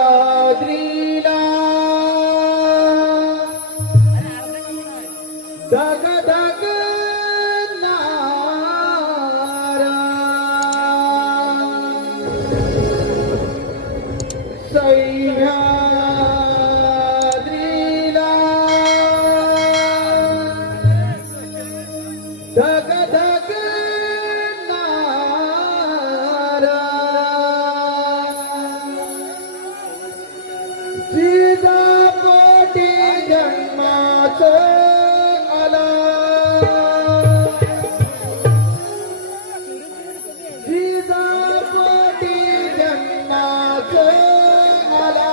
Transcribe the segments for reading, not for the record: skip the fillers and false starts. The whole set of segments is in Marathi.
सह्याद्रीला धग धग नारा सह्याद्रीला धग धग नारा जिजापोटी जन्माचं आला जिजापोटी जन्माचं आला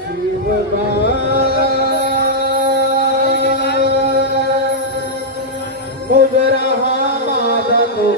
शिवबा मुजरा हा माझा तो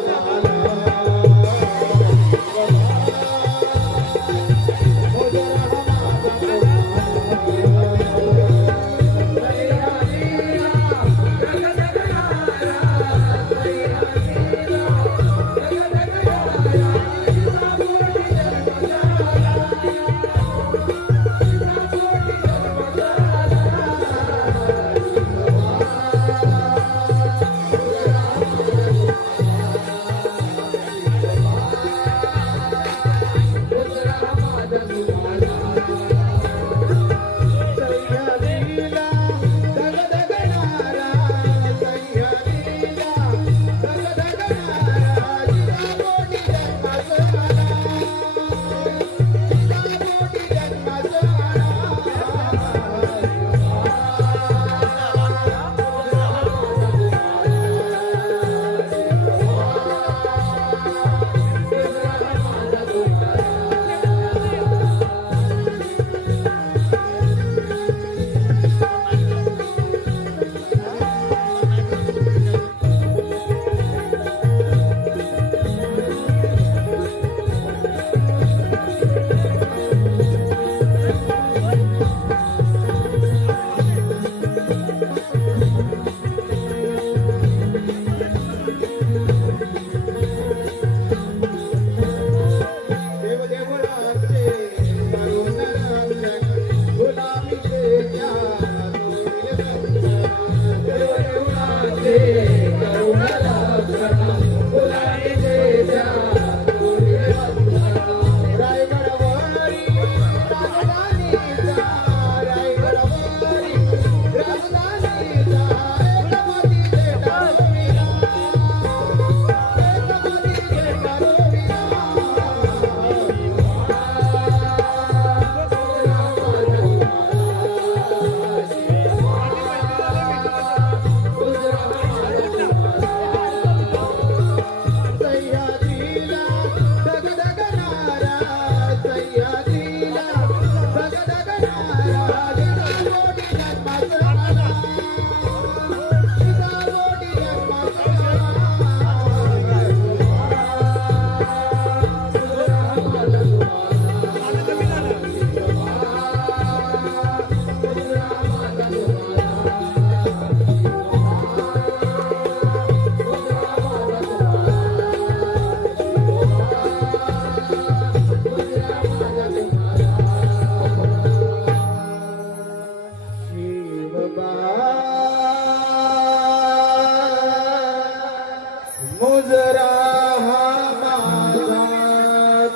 मुजरा हा माझा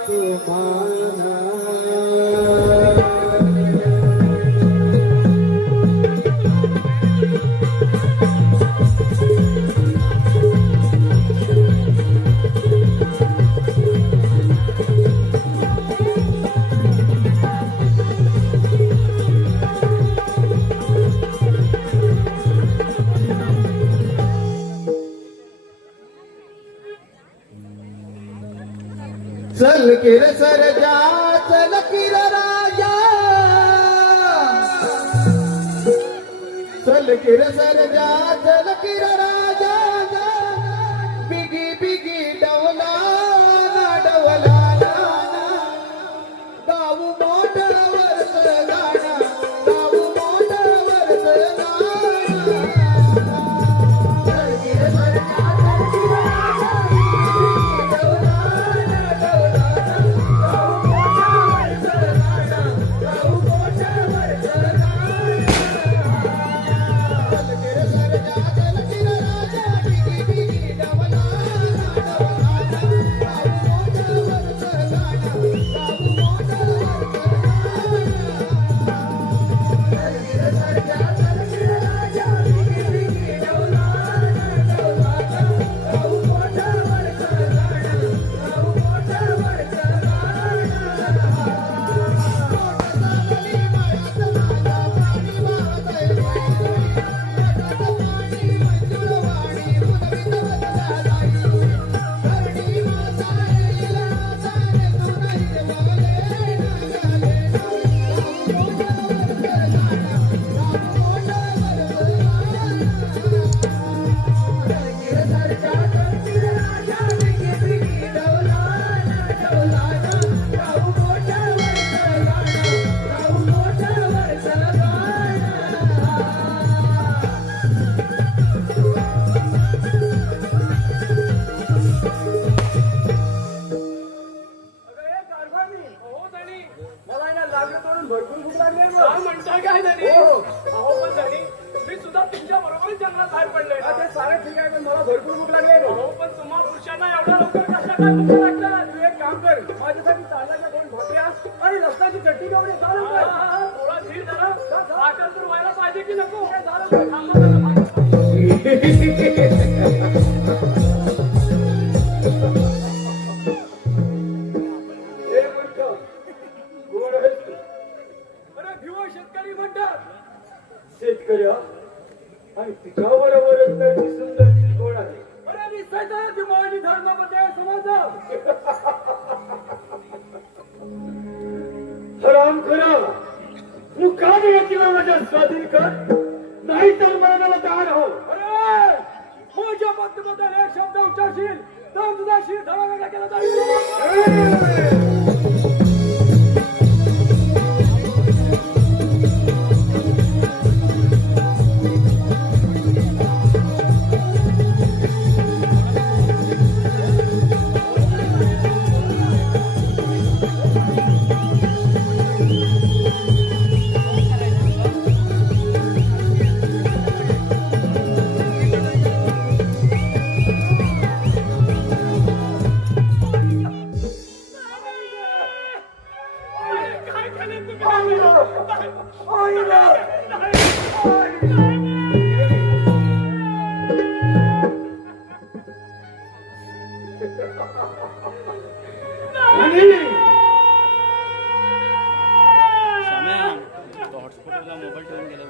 तुम्हाला चल किर सरजा चल किर राजा चल किर सरजा चल किर राजा बिगी बिगी डवला डवला गाऊ मोठवरच गाणा गाऊ मोठवरच गाणा बाहेर पडले. ते सारे ठीक आहे पण मला भरपूर भूक लागली आहे. अहो, पण तुम्हा पुरुषांना एवढ्या लवकर कशा काय भूक लागतात? तू एक काम कर माझ्यासाठी तांदळाच्या 2 भाकऱ्या आणि लसणाची चटणी घेऊन ये. चालेल हा, का? हा, हा, थोडा धीर धरा. साखर तर व्हायला पाहिजे की नको? थांबा जरा, भाकर. एक मिनिट. गोड आहेस तू. अरे भिवा शेतकरी म्हणतात. शेतकरी हा? आणि तिच्याबरोबरच तर ती सुंदर ती गोड आहे. अरे निश्चयतः ती माझी धर्मामध्ये समजा. हराम खरा मुखाने तिला माझ्या स्वाधीन कर नाही तर मरणाला तयार हो. अरे माझ्या मताबद्दल एक शब्द उच्चारशील तर तुझा शिर धडावेला केला जाईल. काय केलं तुम्ही? तो हॉटस्पॉटला मोबाईल ठेवून गेला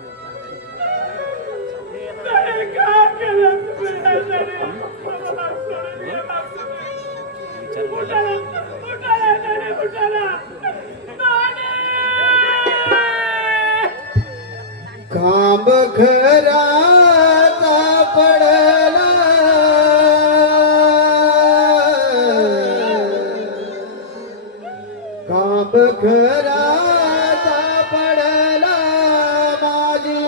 खांब घराचा पडला खांब घराचा पडला माझी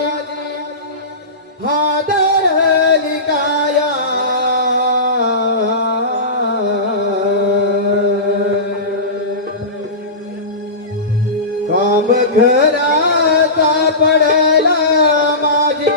हादरली काया खांब घराचा पडला माझी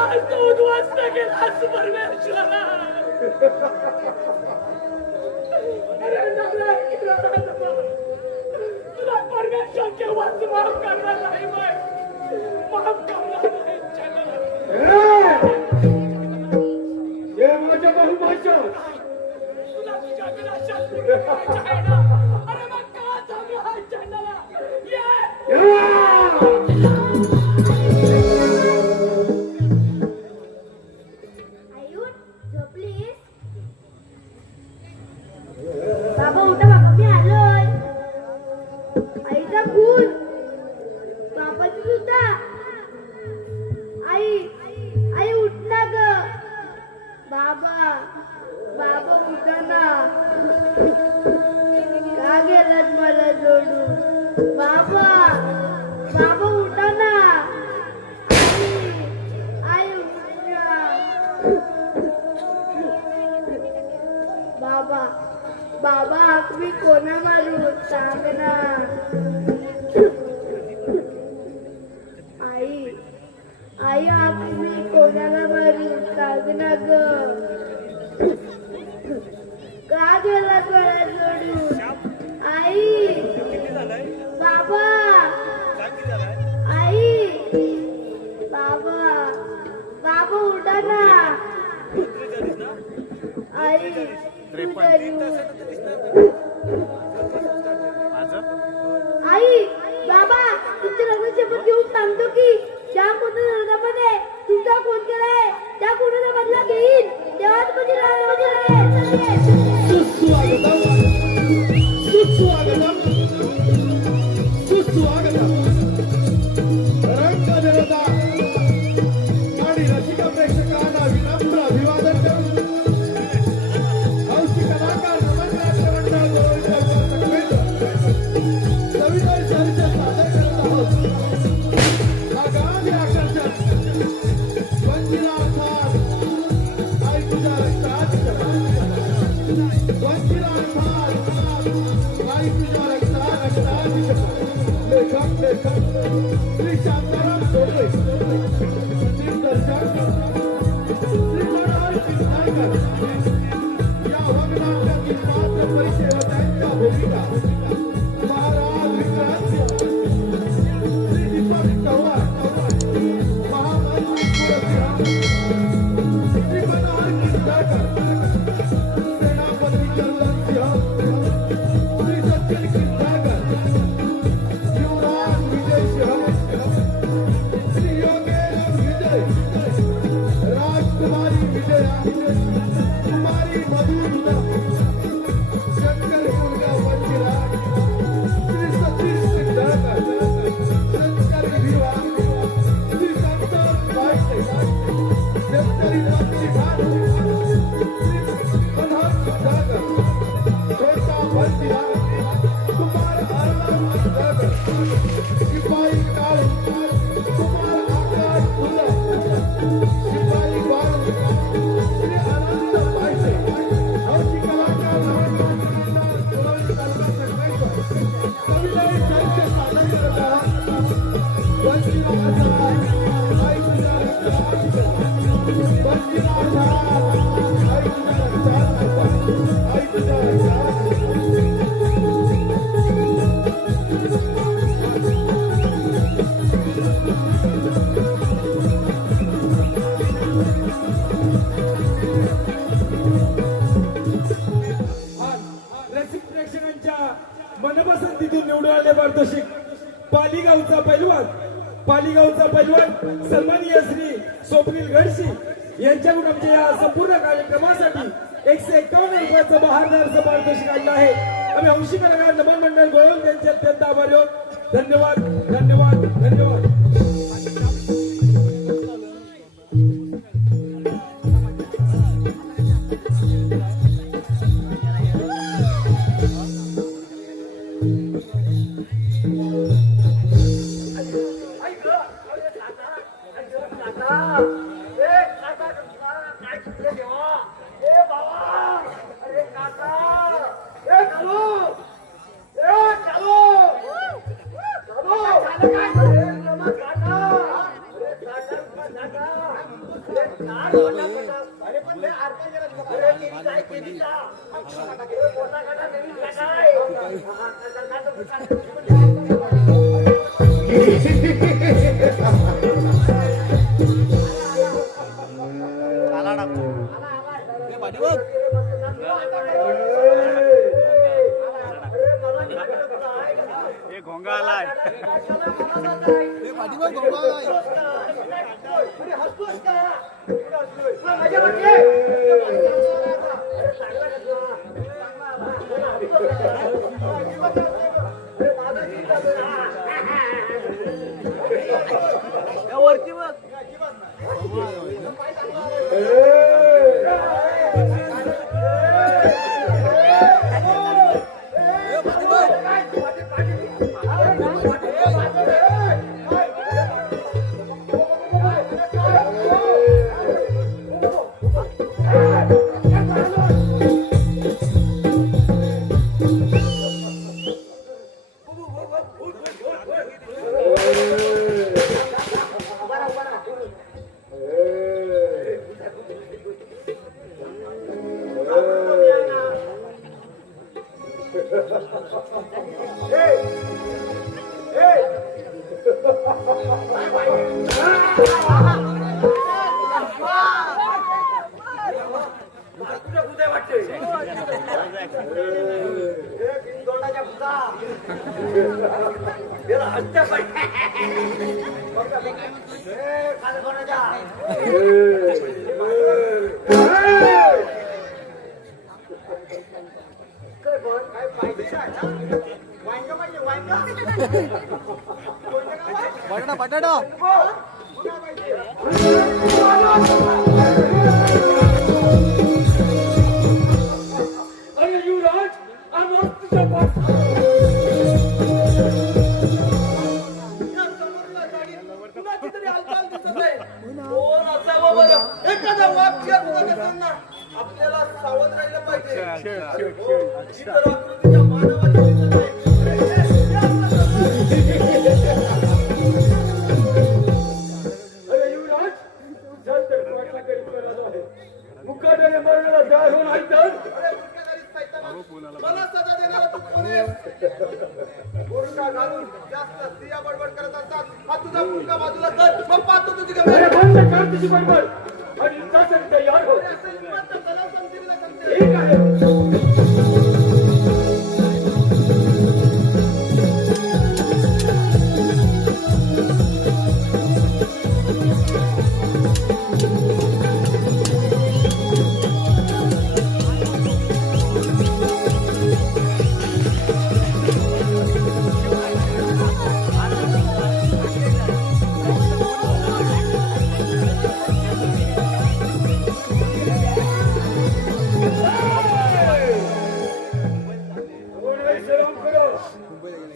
आज तो उद्ध्वस्त केलास परमेश्वरा. अरे नवरा केला तुला परमेश्वर केव्हाच माफ करणार नाही बाय. माफ करणार नाही चला. हे माझ्या बहुभाषा तुला तुझ्या विनाशात पूर्ण करायचं आहे ना. अरे मग का थांबला हा चंडाला. ये आयुष झोपलीस? बाबा उठा बाबा मी आलोय. आईचा खून बाबाची सुद्धा. आई आई उठ ना ग. बाबा बाबा उठा ना. का गेलात मला जोडून? बाबा बाबा उठा ना. आई उठ ना. बाबा बाबा मी कोणा मारू सांग ना. आई आई मी कोणाला मारू सांग ना ग. का गेला मला सोडून? आई बाबा आई बाबा बाबा उठा ना. आई आई बाबा तुमच्या लग्न शपथ घेऊन सांगतो की ज्या कोणाच्या लग्नामध्ये तुमचा फोन केलाय त्या कोणाचा बदला घेईन तेव्हाच माझी सुस्वागतम रंगदेवता आणि रसिका प्रेक्षकांना विनम्र अभिवादन करून हौशी कलाकार नमननाट्य मंडळ गोविंद सविनय साहित्य सादर करत आहोत. आगामी आकर्षक वंचिला अर्थात आई तुझ्या रक्तात. वंचिला अर्थात आई तुझ्या रक्तात लेखक श्री शांताराम सोपे, श्री दर्शक श्री मनोहर चिंताळकर या वगनाट्यातील पात्र परिचयवत्यांच्या भूमिका महाराज विक्रांत श्री दीपक चव्हाण महामंत्री पुरस्कार श्री मनोहर चिंताळकर सेनापती चंदन सिंह श्री सचिन चिंताळकर युवराज विजय सिंह श्री योगेश विजय राजकुमारी विजया कुमारी मधुरा शंकर मुलगा मंदिरा श्री सतीश सिद्धार्थ शंकर भिवा श्री संतोष बाईसे शेतकरी मातृ भानू श्री मनोहर सिद्धार्थ छोटा मंदिरा कुमार आनंद सिद्धार्थ शिपाई काळू कुमार आकाश फुलं शिपाई बाळू श्री आनंद पायसे हौशी कलाकार सविनय साहित्य सादर करत आहात. वंचिला आधार आई तुझ्या रक्तात. वंचिला आधार आई तुझ्या रक्तात. आई तुझ्या रक्तात. रसिक प्रेक्षकांच्या मनपसंतीतून निवडून आले पारितोषिक पालीगावचा पैलवान सन्माननीय श्री स्वप्नील गडशी यांच्याकडून आमच्या या संपूर्ण कार्यक्रमासाठी 151 रुपयाचं बहारदारचं पारितोषिक आणलं आहे. आम्ही हौशी कलाकार नमन मंडळ गोळवून त्यांचे अत्यंत आभारी आहोत. धन्यवाद धन्यवाद धन्यवाद. काका अरे पण लय अर्थ गेला तुझा. अरे केली काय केली का? पोटा काटा नवीन काय? आला टाकतो ए, पाठीवर. ए, घोंगा आलाय अरे हसतोस का? मजा वाटते? वरती बघ बटाटा बटाटा अरे युवराज आम्हाला तुझ्या पाठ एखादा वाक्य आपल्याला सावध राहिलं पाहिजे. इतर आकृतीच्या मानवाच्या दिसत अरे युवराज जर तर कोणाला काही करायचं आहे मुकादने मरणाला तयार होऊन आहे तर मला सजा देणारा तू कोण आहेस? बुरखा घालून जास्त स्त्रिया बडबड करत असतात. हा तुझा बुरखा बाजूला कर, मग पाहतो तुझी गंमत. अरे बंद कर तुझी बडबड आणि तसं तयार हो असं हिंमत तर तलाव समजीला सांगते. ठीक आहे सलाम करो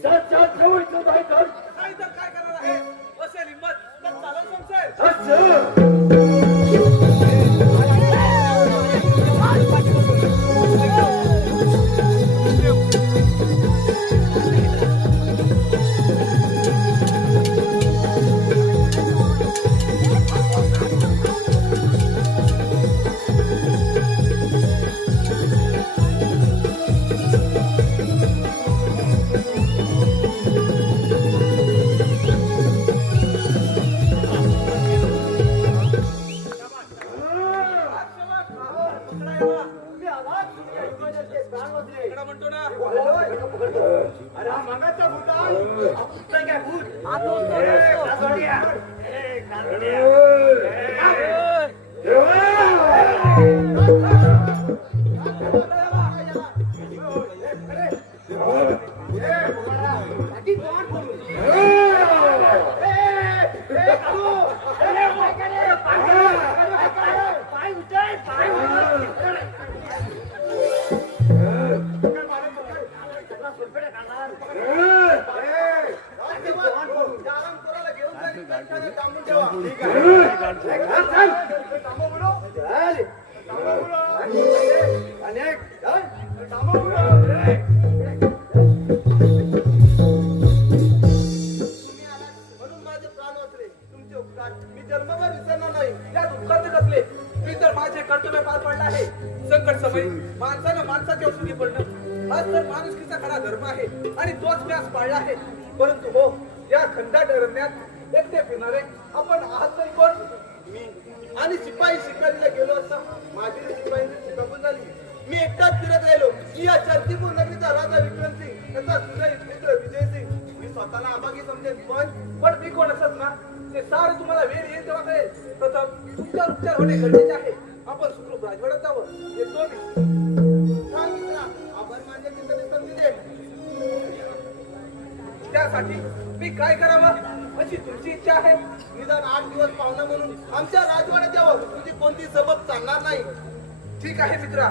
सात सात जवळचं आहे तर काय तर काय करणार आहे? असेल हिंमत तर चालव संशय. असं इकडं म्हणतो ना. अरे हा मागाचा भूतान पुस्तक आहे म्हणून माझे प्राण वाचले. तुमचे तुमचे उपकार मी जन्मभर विसरणार नाही. त्या दुःखाचे कसले मी तर माझे कर्तव्य पार पाडले आहे. संकट समय माणसानं माणसाच्या उपयोगी पडणं हाच तर माणुसकीचा खरा धर्म आहे आणि तोच मी आज पाळला आहे. परंतु हो, या खंडाट अरण्यात एकटे फिरणारे आपण आहात तरी कोण? मी आणि शिपाई शिकारीला गेलो असता माझी शिपाईची कबूल झाली. मी एकटाच फिरत राहिलो. मी या चर्चिपूर नगरीचा राजा विक्रमसिंग, त्याचा सुनय मित्र विजयसिंग. मी स्वतःला अभागी समजेन, पण मी कोण असत ना ते सारं तुम्हाला वेळ येईल तेव्हा कळेल. प्रथम तुमच्यावर उपचार होणे गरजेचे आहे. आपण सुखरूप राजवाड्यात जावं. येतो मी. हा मित्रा, आभार मानण्याची तरी संधी दे. त्यासाठी मी काय करावं अशी तुमची इच्छा आहे? निदान 8 दिवस पाहुणा म्हणून आमच्या राजवाड्यात यावं. तुझी कोणती सबब चालणार नाही. ठीक आहे मित्रा,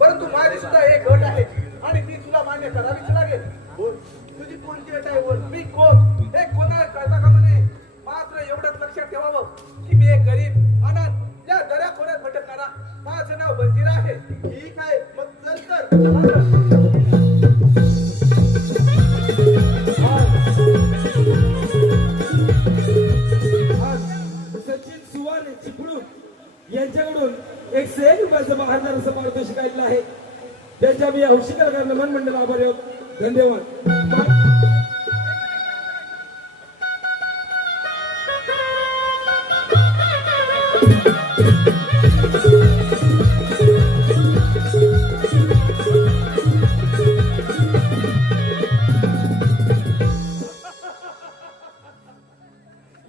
परंतु माझी सुद्धा एक अट आहे आणि ती तुला मान्य करावीच लागेल. बोल, तुझी कोणती अट आहे? बोल. मी कोण हे कोणाला कळता का म्हणे? मात्र एवढंच लक्षात ठेवावं की मी एक गरीब अनाथ या दऱ्या खोऱ्यात भटकणारा, माझं नाव बंजीरा आहे. ठीक आहे, मग चल तर. सचिन सुवाने चिपळूण यांच्याकडून 101 रुपयाचं महाजन असं पारितोषिक आलेलं आहे. त्यांच्या मी हौशी कलाकार नमन मंडळ आभारी आहोत. धन्यवाद.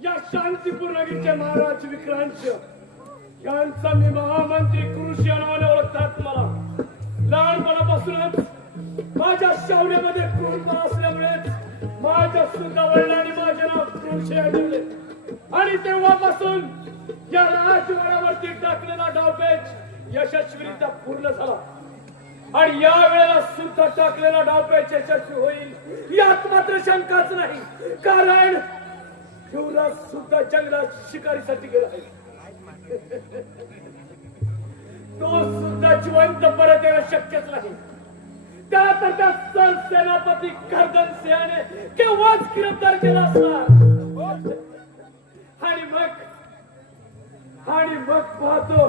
या शांतीपूर नगरीचे महाराज विक्रांत यांचा मी महामंत्री कृषी नावाने ओळखतात. मला लहानपणापासूनच माझ्या शौर्यामध्ये क्रूरता असल्यामुळे माझ्या सुद्धा वडिलांनी माझे नाव कृषी ठेवले आणि तेव्हापासून या राजवाड्यावरती टाकलेला डावपेच यशस्वीरित्या पूर्ण झाला आणि या वेळेला सुद्धा टाकलेला डावपेच यशस्वी होईल यात मात्र शंकाच नाही. कारण युवराज सुद्धा जंगलात शिकारीसाठी गेला आहे. तो सुद्धा जिवंत परत येणं शक्यच नाही. त्यात त्या सल सेनापती कर्दन सिंहाने केव्हाच गिरफ्तार केला असणार. आणि मग पाहतो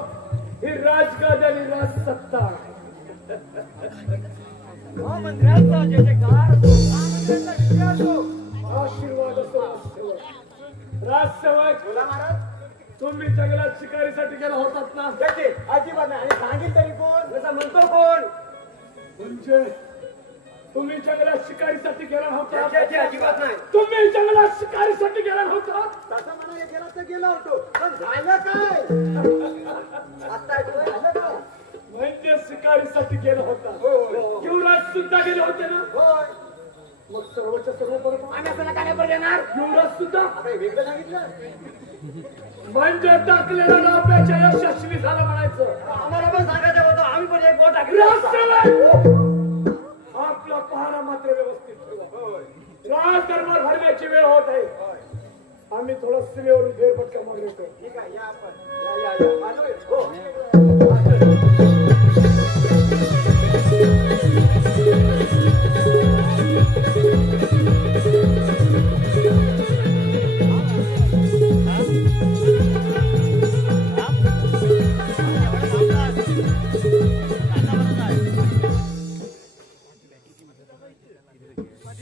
ही राजगाद आणि राजसत्ता. आशीर्वाद असो राजसेवक. बोला महाराज. तुम्ही जंगलात शिकारीसाठी गेला होतात ना? अजिबात नाही. आणि सांगेल तरी कोण? जसा म्हणतो कोण? म्हणजे तुम्ही जंगलात शिकारीसाठी गेला होता? अजिबात नाही. तुम्ही जंगलात शिकारीसाठी गेला होता? तसं म्हणायला गेला तर गेला होतो, पण झालं काय? आता झालं काय? म्हणजे शिकारीसाठी गेला होता. युवराज सुद्धा गेले होते ना? होय. मग सर्वच्या सर्व बरोबर आम्ही असं काय बरं येणार? युवराज सुद्धा काही वेगळं सांगितलं? म्हणजे टाकलेला डावपेच यशस्वी झालं म्हणायचं. आम्हाला पण सांगायचं होतं, आम्ही पण एक बोट टाकली. आपला पहारा मात्र व्यवस्थित ठेवा. राज दरबार भरण्याची वेळ होत आहे. आम्ही थोडं सीमेवरून फेरफटका मागून येतो. ठीक आहे, या आपण. या. आलोय. हो.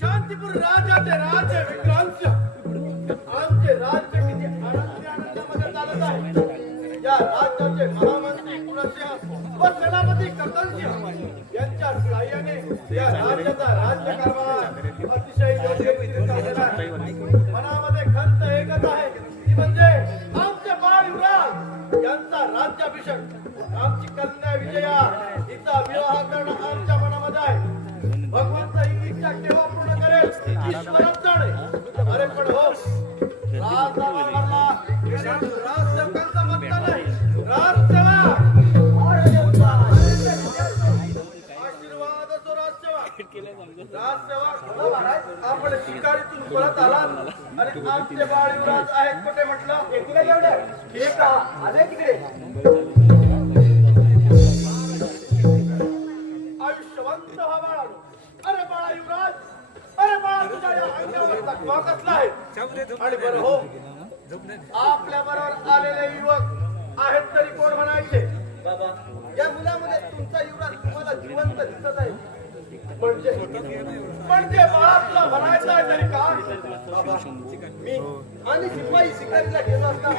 शांतीपूर राजाचे राज्य विक्रांत आमचे राज्य किती आनंदामध्ये चालत आहे. या राज्याचे महामंत्री कुलसिंह व सेनापती कर्दनसिंह यांच्या सहाय्याने या राज्याचा राज्यकारभार अतिशय योग्यरीत्या चाललेला आहे. मनामध्ये खंत एकच आहे ती म्हणजे आमचे बाळ युवराज यांचा राज्याभिषेक. आमची कन्या विजया हिचा विवाह करणं आमच्या मनामध्ये आहे. भगवंत ही इच्छा केव्हा पूर्ण करेल ईश्वरच जाणे. अरे पण हो, राजसेवकांचा मत नाही. राजसेवक आशीर्वाद असो. राजसेवक आपण शिकारीतून परत आलात आणि आमचे बाळ युवराज आहेत कुठे म्हटलं? तिकडे एवढं ठीक आहे, आले तिकडे. आयुष्यवंत हा बाळा. अरे बाळा युवराज, अरे बाळा तुझ्या या अंगावर कसला आहे? आणि बरं हो, आपल्या बरोबर आलेले युवक आहेत तरी कोण म्हणायचे? बाबा या मुलामध्ये तुमचा युवराज तुम्हाला जिवंत दिसत आहे. म्हणजे बाळा तुला म्हणायचं आहे तरी का? बाबा मी आणि शिपाई शिकारीला गेलो असता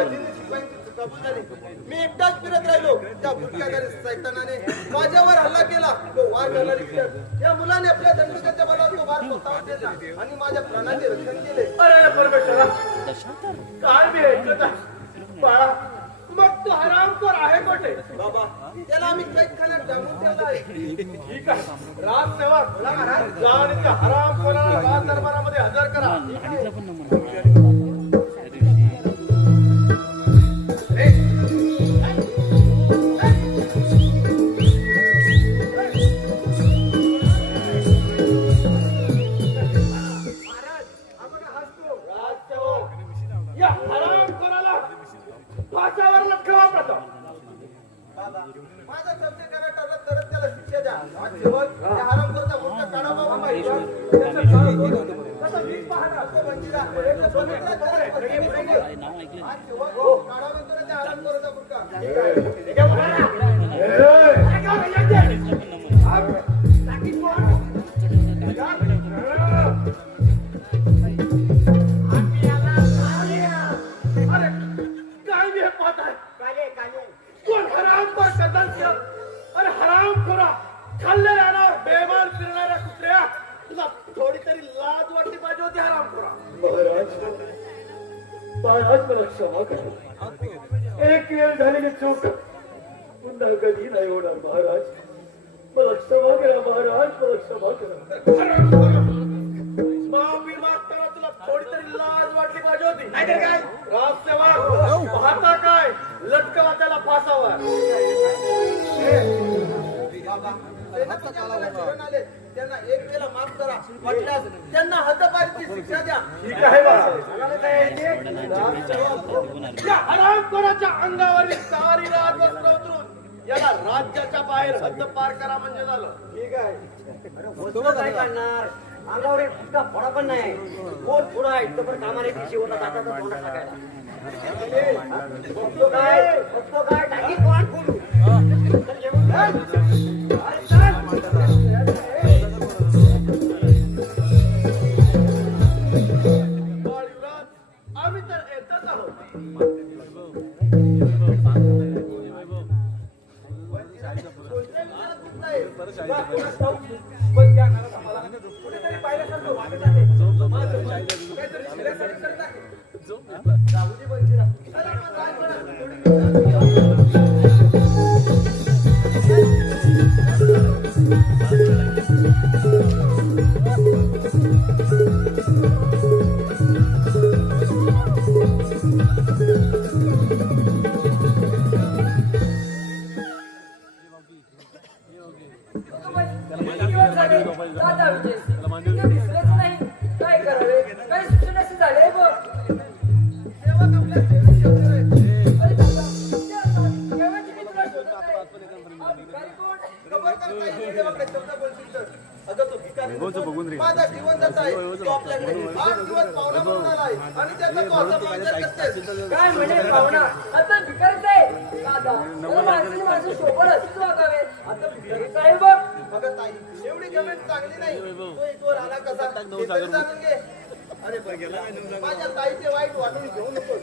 आजीने शिपाईची चुकाबूल झाली. मी एकटाच फिरत राहिलो. त्या भुरक्याधारी सैतानाने माझ्यावर हल्ला केला. तो वार करणारी फिरत या मुलाने आपल्या दंडकाच्या बलावर तो वार स्वतःवर केला आणि माझ्या प्राणाचे रक्षण केले. अरे परमेश्वरा, काय मी ऐकत आहे? बाळा मग तू हरामखोर आहे कोठे? बाबा त्याला आम्ही कैदखान्यात डांबून ठेवला आहे. ठीक आहे, राजसेवक जा आणि त्या हरामखोराला राज दरबारामध्ये हजर करा. या हरामखोराला फासावर लटकवा प्रथम. बाबा माझा शब्द करा ठरला तरच त्याला शिक्षा द्या. आज शेवट त्या हरामखोरचा मोठा काढा बाबा पाहिजे. त्याचं काळ करून कसं वीज पाहणार असं बंदिरा. एकच बंदिरा त्याला पकडे पडेल. आज शेवट काढा बंदिरा त्या हरामखोराचा मुलगा. अरे काय मी हे पाहत आहे? कोण हरामखोर कदंस्य? अरे हरामखोरा, खाल्ले राहणार बेमान फिरणाऱ्या कुत्र्या, तुला थोडी तरी लाज वाटली पाहिजे होती हरामखोरा. महाराज मला क्षमा करा. एक वेळ झालेली चूक पुन्हा कधी नाही होणार महाराज. मला क्षमा करा महाराज, मला क्षमा करा. माफी मागताना तुला थोडी तरी लाज वाटली पाहिजे होती. नाहीतर काय राजसेवक पाहता काय लटकवा त्याला फासावर. बाबा सैनिक आम्हाला घेऊन आले. त्यांना एक वेळेला माफ करा. वाटल्यास त्यांना हद्दपारीची शिक्षा द्या. ठीक आहे बाळा. या हरामखोराच्या अंगावरील सारी राजवस्त्र उतरून याला राज्याच्या बाहेर हद्द पार करा म्हणजे झालं. ठीक आहे. काय करणार अंगावर एक फुटका फोडा पण नाही. कोण पुढं आहे तो पण कामाला येते. शेवटला जाता तर तोंडात टाकायला बघतो काय टाकी कोण फोडू. चल जेवून घे. अरे चल. बाळ युवराज, आम्ही तर येतच आहोत. पण त्या घरात आम्हाला कुठेतरी पाहिल्यासारखं वाटत आहे. माझं काहीतरी शिऱ्यासाठी करत आहे. जाऊ दे बंदिरा. चला आपण राजवाड्यात काय करावे काय शिक्षण असे झाले बघ. सेवक आपल्या सेवेत ठेवले आहेत. खबर करता येईल देवाकडे शब्द बोलतील तर. अगं तो भिकारी म्हणतो, माझा जीवन जात आहे. तो आपल्याकडे 8 दिवस पाहुणा म्हणून आला आहे आणि त्याचा तो असा पाहुणचार करतोय. काय म्हणे पाहुणा आता भिकारच आहे दादा. माणसाने माझं शोभर असेच वागावे. आता भिकारीच आहे बघ. अगं ताई एवढी जमीन चांगली नाही. तो इथवर आला कसा हे तरी जाणून घे. अरे माझ्या ताईचे वाईट वाटून घेऊ नकोस.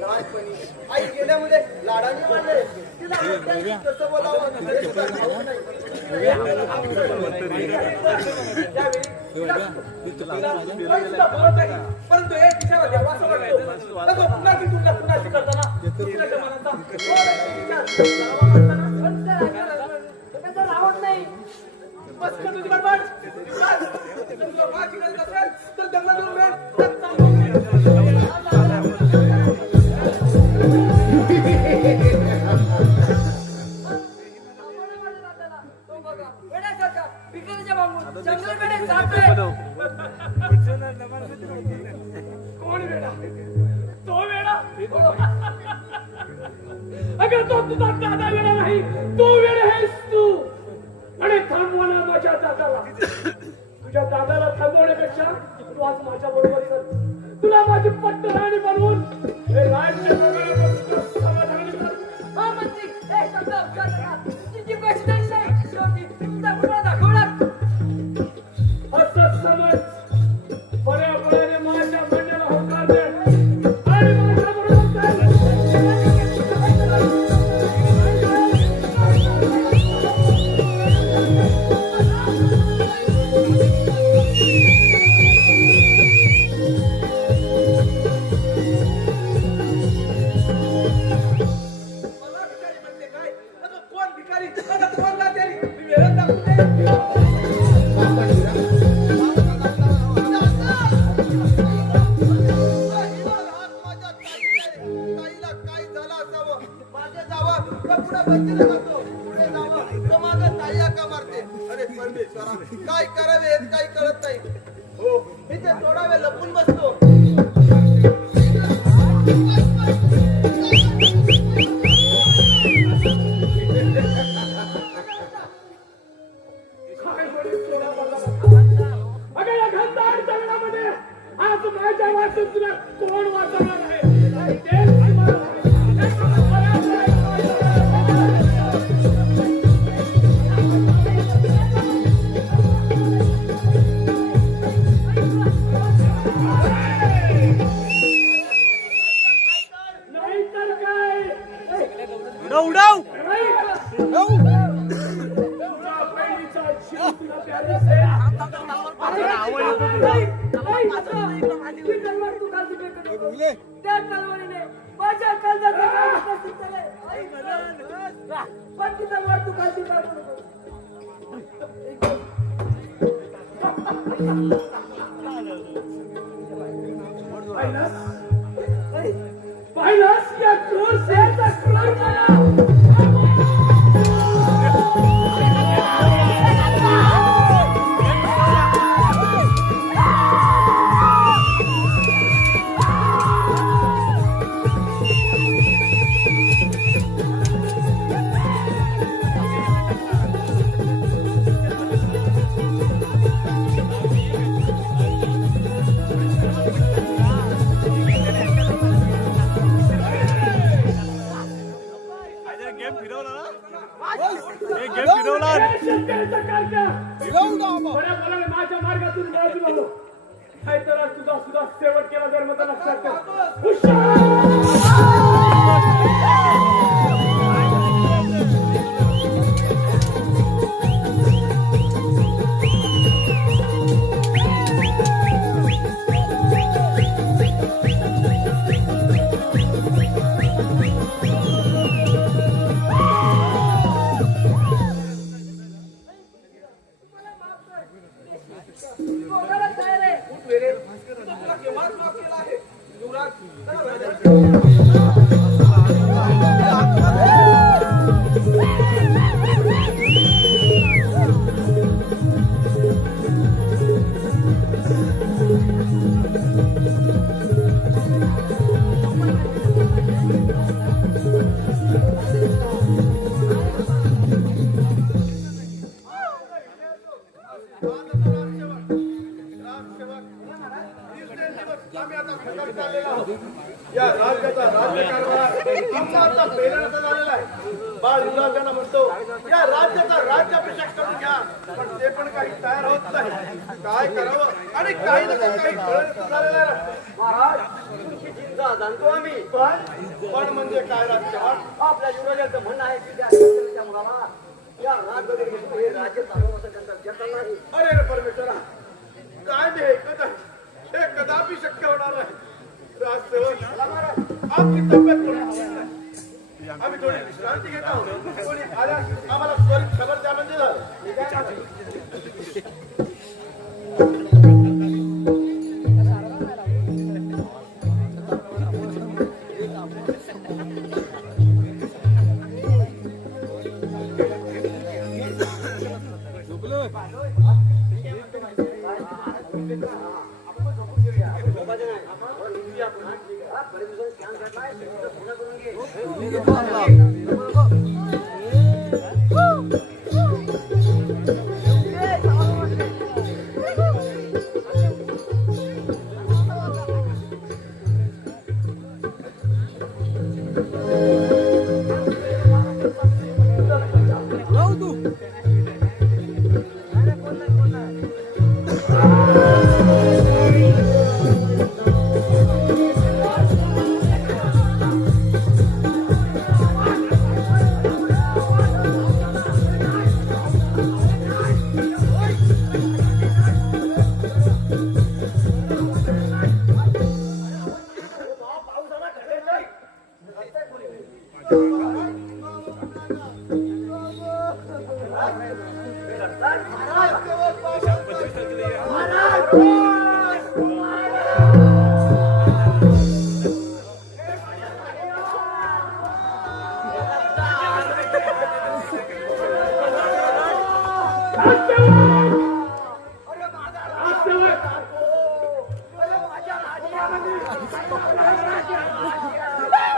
लहानपणी आई गेल्यामुळे लाडाने वाढले. तिला आपल्याला कसं बोलावं हे सुद्धा ठाऊक नाही. परंतु एक दिशा देवाचं वाटतो पुन्हा ती तुला पुन्हा करताना रावत नाही. बस का तुझी गडबड? तुझं वाद करत असेल तर जंगलात येऊन भेट. जंगलकडे जातोय. कोण वेडा? तो वेडा? अगं तो तुझा दादा वेडा नाही, तो वेडा आहेस तू. आणि थांबवणार माझ्या दादाला. तुझ्या दादाला थांबवण्यापेक्षा तू आज माझ्या बरोबर कर. तुला माझी पट्टराणी बनवून हे राज्य बघायला समाधान कर. हा मंत्री हे शब्द उच्चार करा. तुमची प्रेसिडेंट नाही शेवटी तुमचा गुन्हा दाखवला. असं समज बऱ्यापणाने माझ्या म्हणण्याला होकार दे आणि माझ्याबरोबर चल. मला भिकारी म्हणते काय? अगं कोण भिकारी? अगं कोण लाचारी? मी वेळेत दाखवून दे. ताईला काय झालं असावं? मागे जावं का पुढे बंदीला जातो? पुढे जावं का मागं ताई हाका मारते? अरे परमेश्वरा, काय करावे हेच काही कळत नाही. हो, मी ते थोडा वेळ लपून बसतो. काय बोलू सोडा मला. अगं या घनदाट जंगलामध्ये आज माझ्या वाचून तुला कोण वाचवणार आहे? तेच मला नाही तर काय. उडव उडव तुझ्या बहिणीचा जीव तुला प्यारा असेल. ती तलवार तू खाली फेकू नको. त्या तलवारीने माझ्या काळजाचा घाव उपस्थित झालाय. पण ती तलवार तू खाली फेकू नको. पाहिलास या क्रूर सेचा क्रूरपणा. गेम फिरवला ना गेम फिरवला हे शेतकऱ्याचा कारका. बऱ्या बऱ्याने माझ्या मार्गातून बाजूला हो. नाहीतर तुझा सुद्धा शेवट केला जर मला लक्षात ठेव. हुशार. पोटाला काय रे? वेळेत तुला केव्हाच माफ केला आहे. युवराज, चला बाहेर. या राज्याचा राज्यकारभार आमचा आता पहिल्यांदा झालेला आहे. बाळ युवराजांना म्हणतो या राज्याचा राज्याभिषेक करून घ्या, पण ते पण काही तयार होत नाही. काय करावं आणि काही ना काही कळत झालेलं आहे. महाराज तुमची चिंता जाणतो आम्ही. पण म्हणजे काय राज्यकारभार? आपल्या युवराजांचं म्हणणं आहे की त्या शेतकऱ्याच्या मुलाला या राजनगरीत हे राज्य चालवं असं त्यांचा विचार नाही. अरे रे परमेश्वरा, काय मी ऐकत आहे हे कदापि शक्य होणार नाही. राजसेवक, आपली तब्येत थोडी ठीक नाही. आम्ही थोडी विश्रांती घेत आहोत. कोणी आल्यास आम्हाला त्वरित खबर द्या म्हणजे झालं.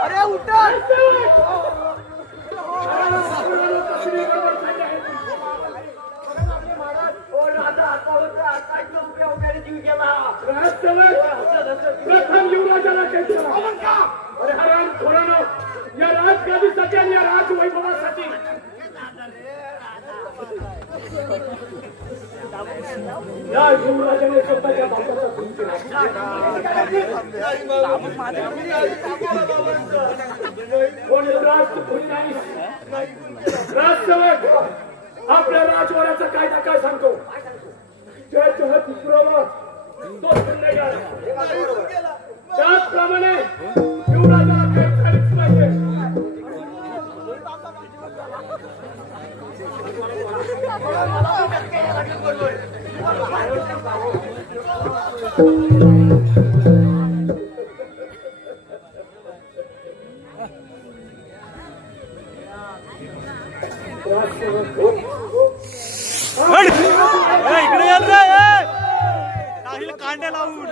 अरे उठा प्रथम युवराजाला अरे हराम खोरानो, या राजगादीसाठी आणि या राजवैभवासाठी या युवराजाने स्वतःच्या बापाचा खून केला. कोणी राज कोणी नाही. राजसेवक आपल्या राजवाड्याचा कायदा काय सांगतो? ज्याच्या हाती पुरावा तो गुन्हेगार. त्याचप्रमाणे युवराजाला भेट झालीच पाहिजे. इकडे याल रे काही कांड्या लावून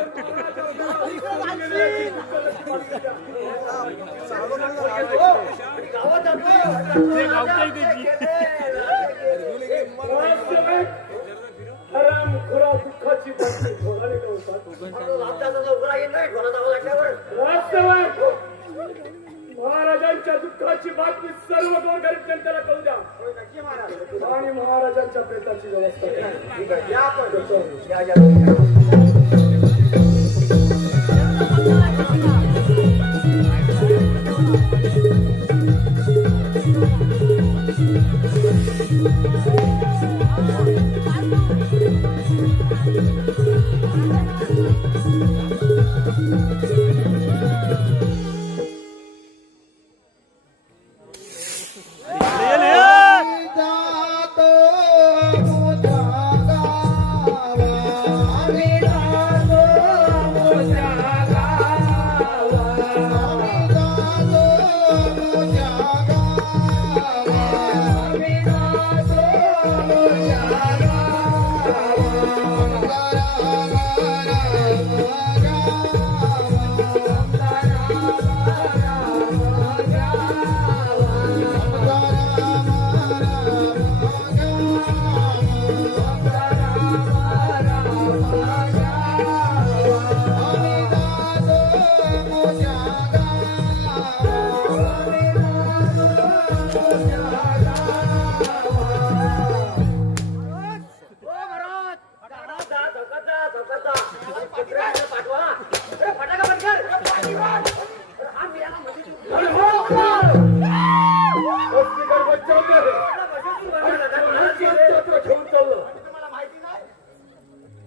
ते गावताय त्याची हराम खुरा दुःखाची बातमी ढोराने कळवतात. राजसेवक महाराजांच्या दुःखाची बातमी सर्व गोरगरीब जनतेला कळू द्या आणि महाराजांच्या प्रेताची व्यवस्था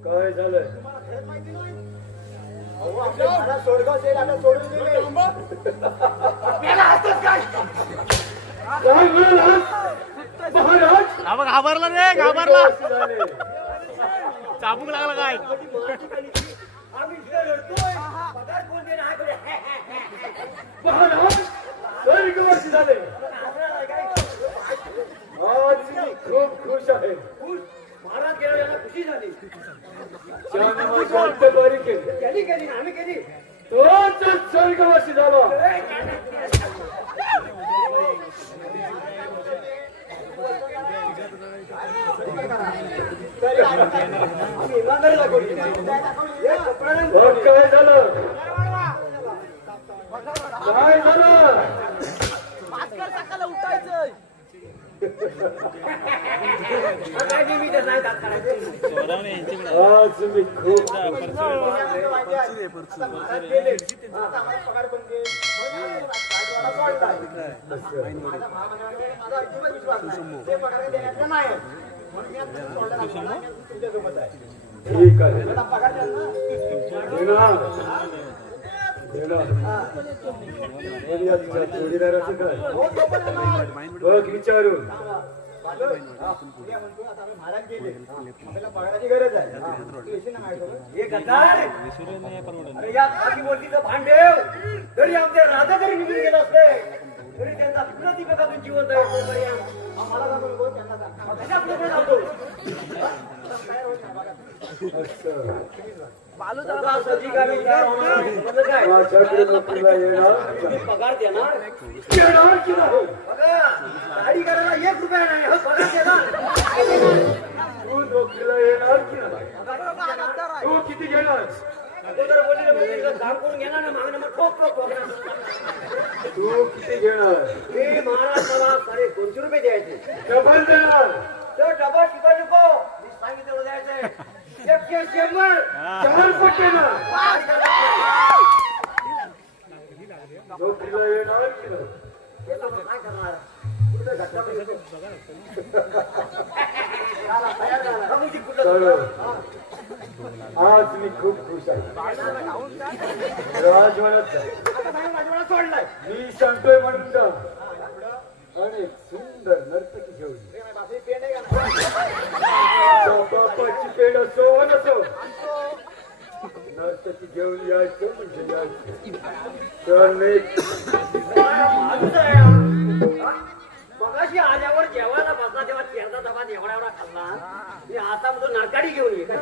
काय झालंय? घाबरला रे घाबरला चाबूक लागला काय स्वर्गवासी झाले. आज मी खूप खुश आहे. महाराज गेला याला खुशी झाली. ज्याने माझी अंत्यवारी केली केली आम्ही केली. तोच स्वर्गवासी झाला. आम्ही इमानदारी दाखवली. मग काय झालं? काय झालं? आज मी खूप ठीक आहे. जोडीदाराचं काय हो, तो पण येणार. बघ विचारून महाराज गेले आपल्याला पगाराची गरज आहे तू येशील ना माझ्यासोबत? हे गद्दार! अरे या खाकीवरतीचं भांडेव तरी आमचे राजा जरी निघून गेला असते तरी त्यांचा प्रतिभेदातून जिवंत आहे तोपर्यंत आम्हाला सांगू नको, त्यांना सांग. त्याच्या आपल्याकडे जातो. तुझा सजी आम्ही तयार होणार. समजलं काय? माझ्याकडे नोकरीला येणार तुम्ही पगार देणार येणार की नाही बघा गाडी करायला 1 रुपया नाही हो, पगार देणार. तू नोकरीला येणार की नाही तू किती घेणार अगोदर बोलले म्हणजे इथं काम करून घेणार ना मागणं मग ठोक ठोक ठोकणार. तू किती घेणार हे महाराज मला 250 रुपये द्यायचे डबल देणार तर डबा शिका नको मी सांगितलं द्यायचंय 100 4 पट येणार नोकरीला येणार की नाही काय करणार कुठे धक्का बसतो? झाला, तयार झाला. हा, मुलगी कुठलं चालेल. हा. आज मी खूप खुश आहे राजवाड्यात आता नाही माझ्याला सोडलाय मी सांगतोय म्हणून जा आणि एक सुंदर नर्तकी घेऊन ये. माझी पेंड आहे का नाही? बापाची पेड असो नसो नर्तकी घेऊन यायचं म्हणजे यायचं तर मी माणूस आहे हा. हा? मगाशी आल्यावर जेवायला बसला तेव्हा चेरचा डबा एवढा एवढा खाल्ला मी आता म्हणतो नरकाडी घेऊन ये काय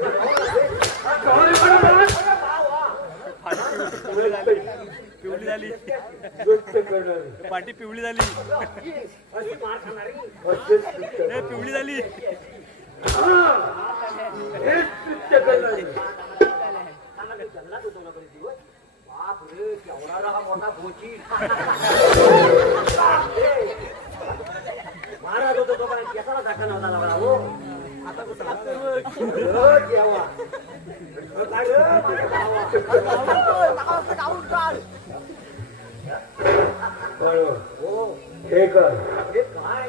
पिवळी झाली नृत्य करणारे पाठी पिवळी झाली अशी मार खाणारी असेच नृत्य ए, पिवळी झाली हा, हेच नृत्य करणारे जंगलात होतो ना बरेच दिवस बाप रे केवढा हा मोठा भोची महाराज होतो तो पण केसाला धक्का नव्हता लागला हो आता कुठं जेवा काय रे, माझ्या बरोबर हो हे कर हे काय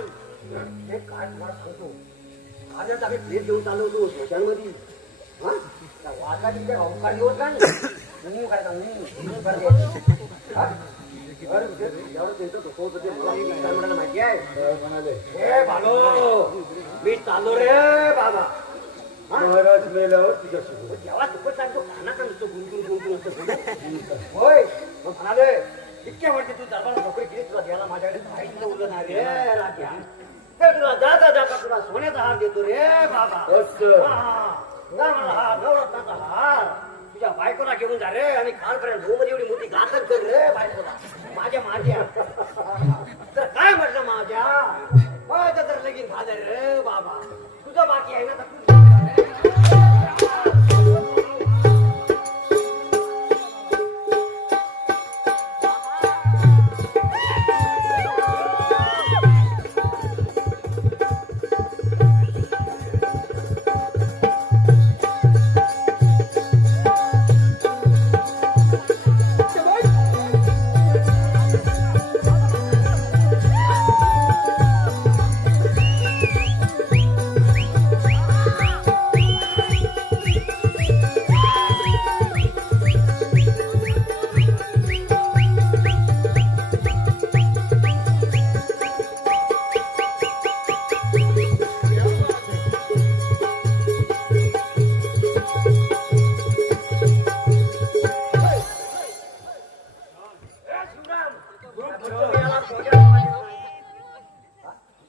तुम्हाला सांगतो आज आम्ही प्लेट घेऊन चाललो होतो स्टेशनमध्ये हा त्या वाघाची त्या अवकाळ होत काय काय सांगू त्यांचं धोकं होतं ते मला काय म्हणायला माहिती आहे काय म्हणाले हे भालो मी चाललो रे बाबा महाराज मेल्यावर तुझ्याशी बोल. जेव्हा तुपट सांगतो कानाचा नुसतं गुंतून असतं होय मग म्हणाले इतक्या वर्षी तू दरबार नोकरी केली तुला द्यायला माझ्याकडे काहीच उरलं नाही रे राजा तर तुला जाता जाता तुला सोन्याचा हार देतो रे बाबा असं. हा नवरत्नाचा हार तुझ्या बायकोला घेऊन जा रे आणि कालपर्यंत मध्ये एवढी मोठी गाथर कर रे बायकोला माझ्या तर काय म्हटलं माझं तर लगीन झालं रे बाबा तुझं बाकी आहे ना तर तू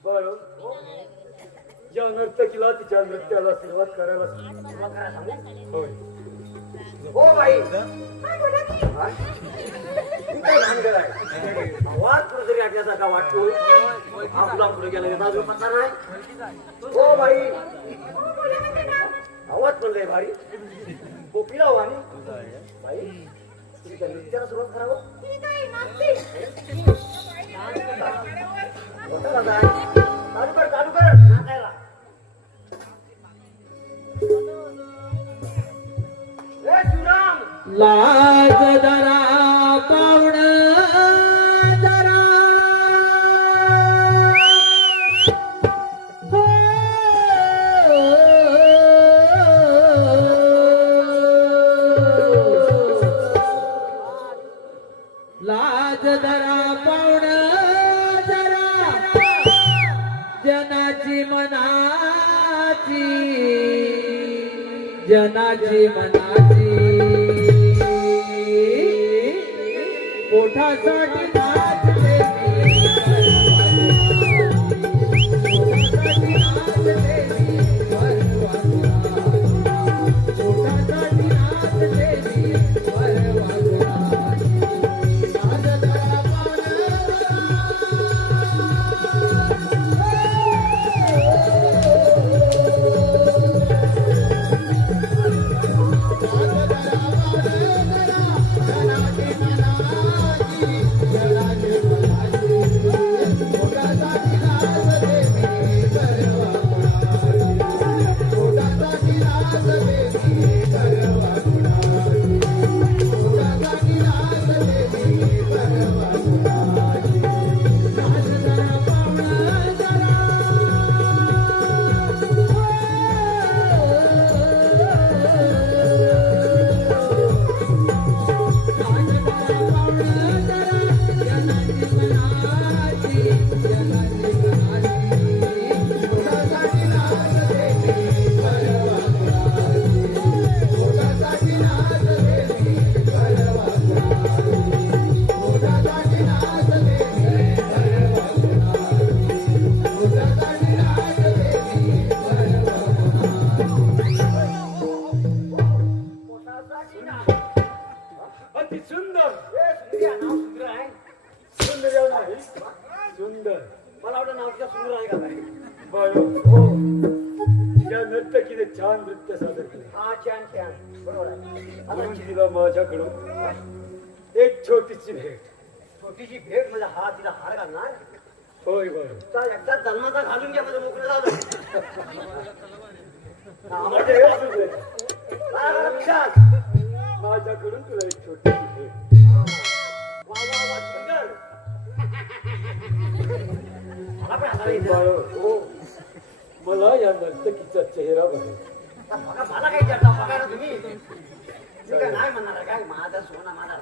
बरं ज्या नर्तकीला तिच्या नृत्याला सुरुवात करायला होय हो बाई हा? तू काय भानगड आहे? आवाज कुठेतरी ऐकण्यासारखा वाटतोय हा तुला पुढे गेला का अजून पत्ता नाही हो बाई आवाज पण लय भारी कोकिला हो आणि बाई तुम्ही त्या नृत्याला सुरुवात करावं चालू कर नाचायला ए शिवराम लाज दरा पावण दरा पाहुण जरा जनाची मनाची पोटासाठी नाचते अति सुंदर सुंदर आहे सुंदर एवढं आहे सुंदर मला वाटतं नाव तुझ्या सुंदर आहे का काय बरोबर हो या नर्तकीने छान नृत्य सादर केले हा छान छान बरोबर आहे आता तिला माझ्याकडून एक छोटीशी भेट म्हणजे हा तिला हार घालणार होय बरोबर तर एकदा जन्माचा घालून घ्या माझं मोकळं झालं माझ्याकडून तुला एक छोटीशी भेट वा वा वा सुंदर मला पण हाताला येतं. हो मला या नर्तकीचा चेहरा बघा मला काही चर्चा बघा ना तुम्ही मी काय नाही म्हणणार काय माझा सोना माझा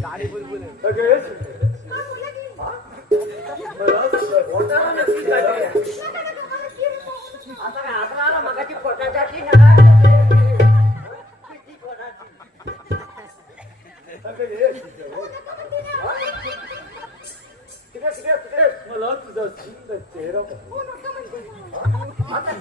गाडी बुलबुल सगळे मला पोटाला नक्की जायचंय. आता काय आता आला मगाची पोटाची ना मला तुझा सुंदर चेहरा आता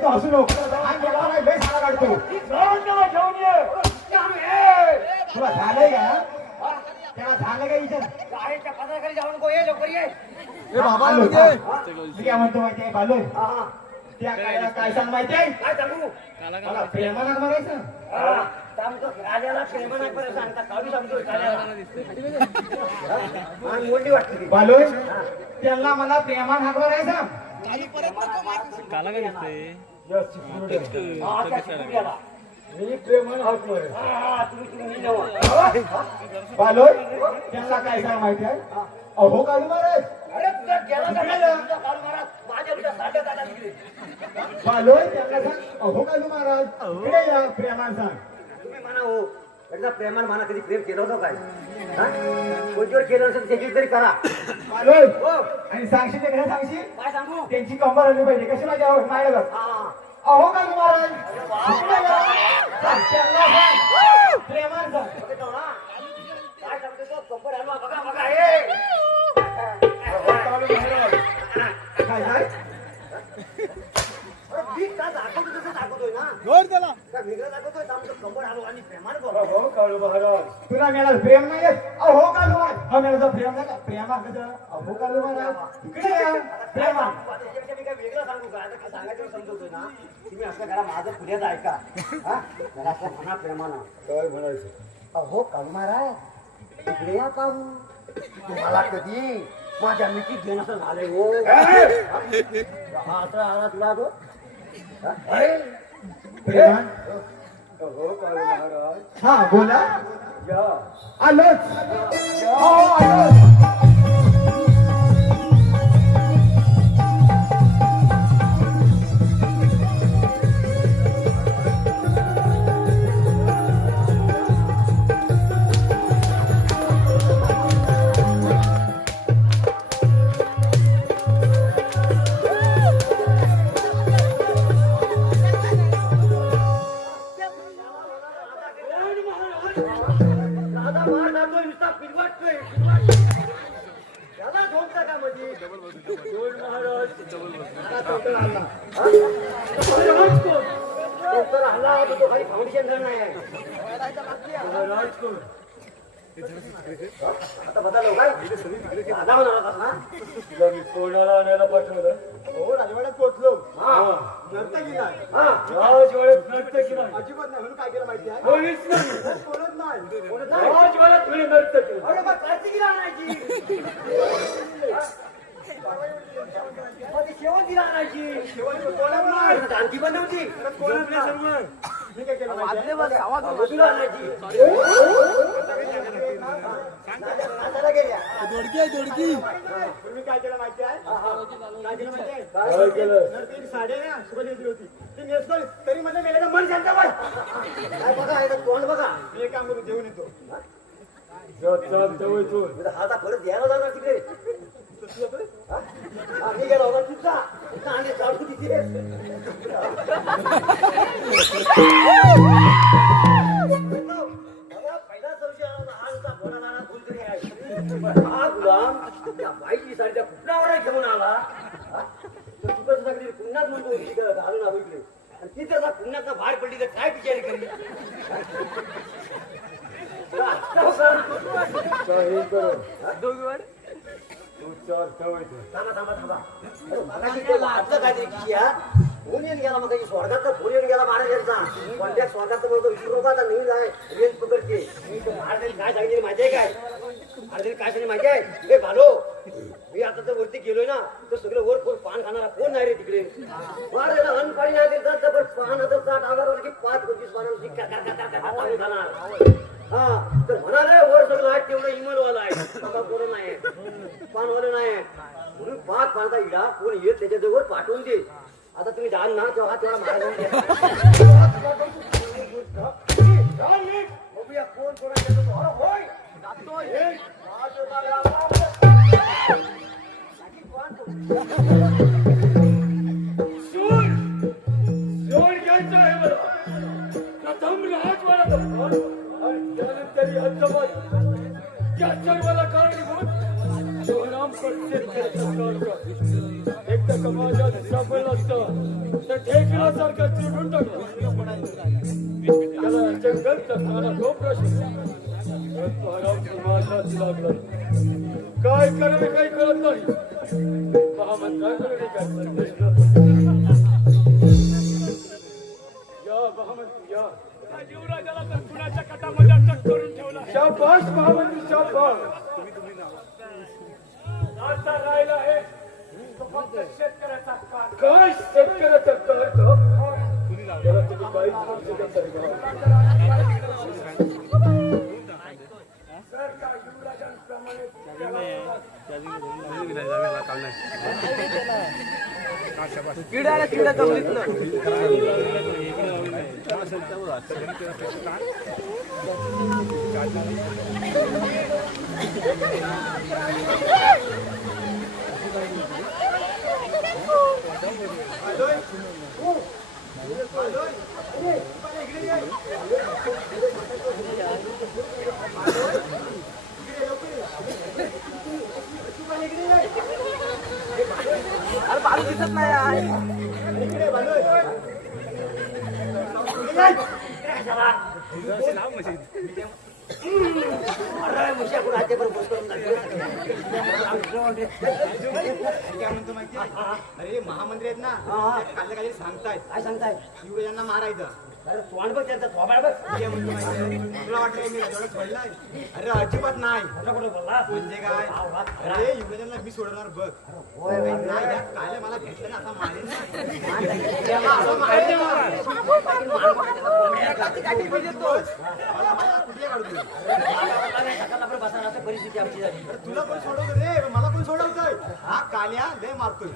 का हसू नको काढतो तुला झालंय का त्याला झालं का विचार पदाखाली जाऊन गो ये लवकर ये मी काय म्हणतो माहिती आहे बालू त्या कायला काय सांग माहिती आहे काय सांगू मला प्रेमानाक मारायचं काल्याला प्रेमानाक बरं सांगता काढू सांगतोय मोठी वाटते बालू त्यांना मला प्रेमान हाक मारायचा काला काय दिसतंय मी प्रेमान हाक मारेन बालू त्यांना काय सांग माहिती आहे अहो कालू महाराज बालोय त्यांना सांग अहो कालू महाराज इकडे या प्रेमान सांग तुम्ही म्हणा हो एकदा प्रेमान म्हणा कधी प्रेम केलं होतं काय कोणतीवर केलं असेल त्याची तरी करा बालोय आणि सांगशील ते सांगशील काय सांगू त्यांची कंबर आली पाहिजे कशी माझ्या माझ्या अहो कालू महाराज प्रेमान सांग काय सांगतो तो कंबर आलो बघा बघा हे काय अरे मी का दाखवतो तसं दाखवतोय ना जोर त्याला का वेगळं दाखवतोय का आमचं कंबर आलो आणि प्रेमानं बोल अहो काळू महाराज तुला मेला प्रेम नाही अहो कालू महाराज हा मेला प्रेम नाही का प्रेमा कसं अहो कालू महाराज इकडे या प्रेमा त्याच्यापेक्षा मी काय वेगळं सांगू का आता काय सांगायचं समजवतोय ना तुम्ही असं करा माझं पुढ्यात ऐका हा जरा असं म्हणा प्रेमानं काय म्हणायचं अहो कालू महाराज इकडे या काहू तुम्हाला कधी माझ्या मिठीत घेणं झालंय हो हा असा आला तुला तो प्रेमा अहो काळू महाराज हा बोला या आलोच हो आलोच दादा मार जातोय नुसता पिरवाटतोय त्याला झोपता का मध्ये दोन महाराज डॉक्टर हल्ला होता तो खाली फाउंडेशन धरणार आहे महाराज कोण आता बदललो काय दादा होणार होता ना तुला मी कोणाला आणायला पाठवलं हो राजवाड्यात पोहोचलो हा नर्तकी नाही हा राजवाड्यात नर्तकी नाही अजिबात नाही म्हणून काय केलं माहिती आहे कोणीच नाही कोणच नाही राजवाड्यात कोणी नर्तकी नाही. अरे मग कार्तिकीला आणायची मग ती शेवंतीला आणायची कोणच आणखी पण नव्हती झोपले सर्व मी काय केलं माहिती आहे? मधुला आणायची नाचायला गेल्या तुम्ही काय केलं माहिती आहे काय केलं माहिती आहे काय केलं नर्तकी साडी आहे ना सुबह घेतली होती ती नेसलो तरी म्हणजे मेल्याचं मन शांत व्हाय. काय बघा हे तोंड बघा मी एक काम करून जेवून येतो चल जवळ इथून हा आता परत द्यायला जाणार तिकडे हा, मी गेला होता तुझा आणि चालू तिथे पहिला संशय आला होता, हा नुसता बोलायला आला, कोणतरी आहे. पण हा गुलाम त्या बाईची साडी त्या कुठल्यावर घेऊन आला हा? तर तुझं सगळी पुन्हाच म्हणतो इकडे घालून आलो इकडे आणि ती जर पुण्यात बाहेर पडली तर काय बिचारी करी काही करू तू चार ठेव इथे. थांबा थांबा थांबा अरे मगाशी ते वाचलं काहीतरी किया फोन येऊन गेला मग स्वर्गात तर फोन येऊन गेला महाराजांचा पण त्या स्वर्गात म्हणतो विसरू नका आता नाही जाय रेंज पकडते मी तर महाराजांनी काय सांगितलं माहिती आहे काय महाराजांनी काय सांगितलं माहिती आहे हे भालो मी आता तर वरती गेलोय ना तर सगळं वर फोन पान खाणारा फोन नाही रे तिकडे महाराजांना अन्न पाणी नाही देतात तर पान आता 60 आवार की 5-25 पानांची खाणार हा तर म्हणाले वर सगळं आहे तेवढं इमलवाला आहे बाबा कोण नाही पानवाला नाही म्हणून 5 पानचा इडा कोण येत त्याच्याजवळ पाठवून दे आता तुम्ही जाल ना तेव्हा तेव्हा बघूया कोण कोणाच्या होय जातोय जोड घ्यायचं आहे मला प्रथम राजवाडा आणि त्यानंतर या जमात या सर्वाला कारणीभूत शिवराम एकदा समाजात सापडलं असतं तर ठेकण्यासारखा चिडून टाकलं त्याला जंगलचा खाना तो प्रश्न समाजात लागला काय करावे काही कळत नाही महामंत्र्याकडे काय संदेश या महामंत्री या जीवराजाला तर कुणाच्या कटामध्ये अटक करून ठेवला शाबास महामंत्री शाबास आता राहिला आहे तो फक्त शेतकऱ्याचा काळ काय शेतकऱ्याचा काळ त्याला तुम्ही काहीच करू शकत नाही जर का युवराजांप्रमाणे किड्याला किडा कमलीतलं अरे भालू दिसत नाही आहे. इकडे भालू अरे मुश्या कुठं हाते बरोबर करून काय म्हणतो माहिती अरे महामंत्री आहेत ना काल काही सांगतायत काय सांगतायत युवराजांना मारायचं अरे तोंड बघ त्यांचा थोबाड बघ काय म्हणतो माहिती तुला वाटलं मी राजवाड्यात पडलाय अरे अजिबात नाही कुठं बोलला म्हणजे काय अरे युवराजांना मी सोडणार बघ नाही काल मला भेटलं ना आता मारेन ना असं मारेन परिस्थिती आमची झाली तुला कोण सोडवतो रे मला कोण सोडवतोय हा काल्या लय मारतोय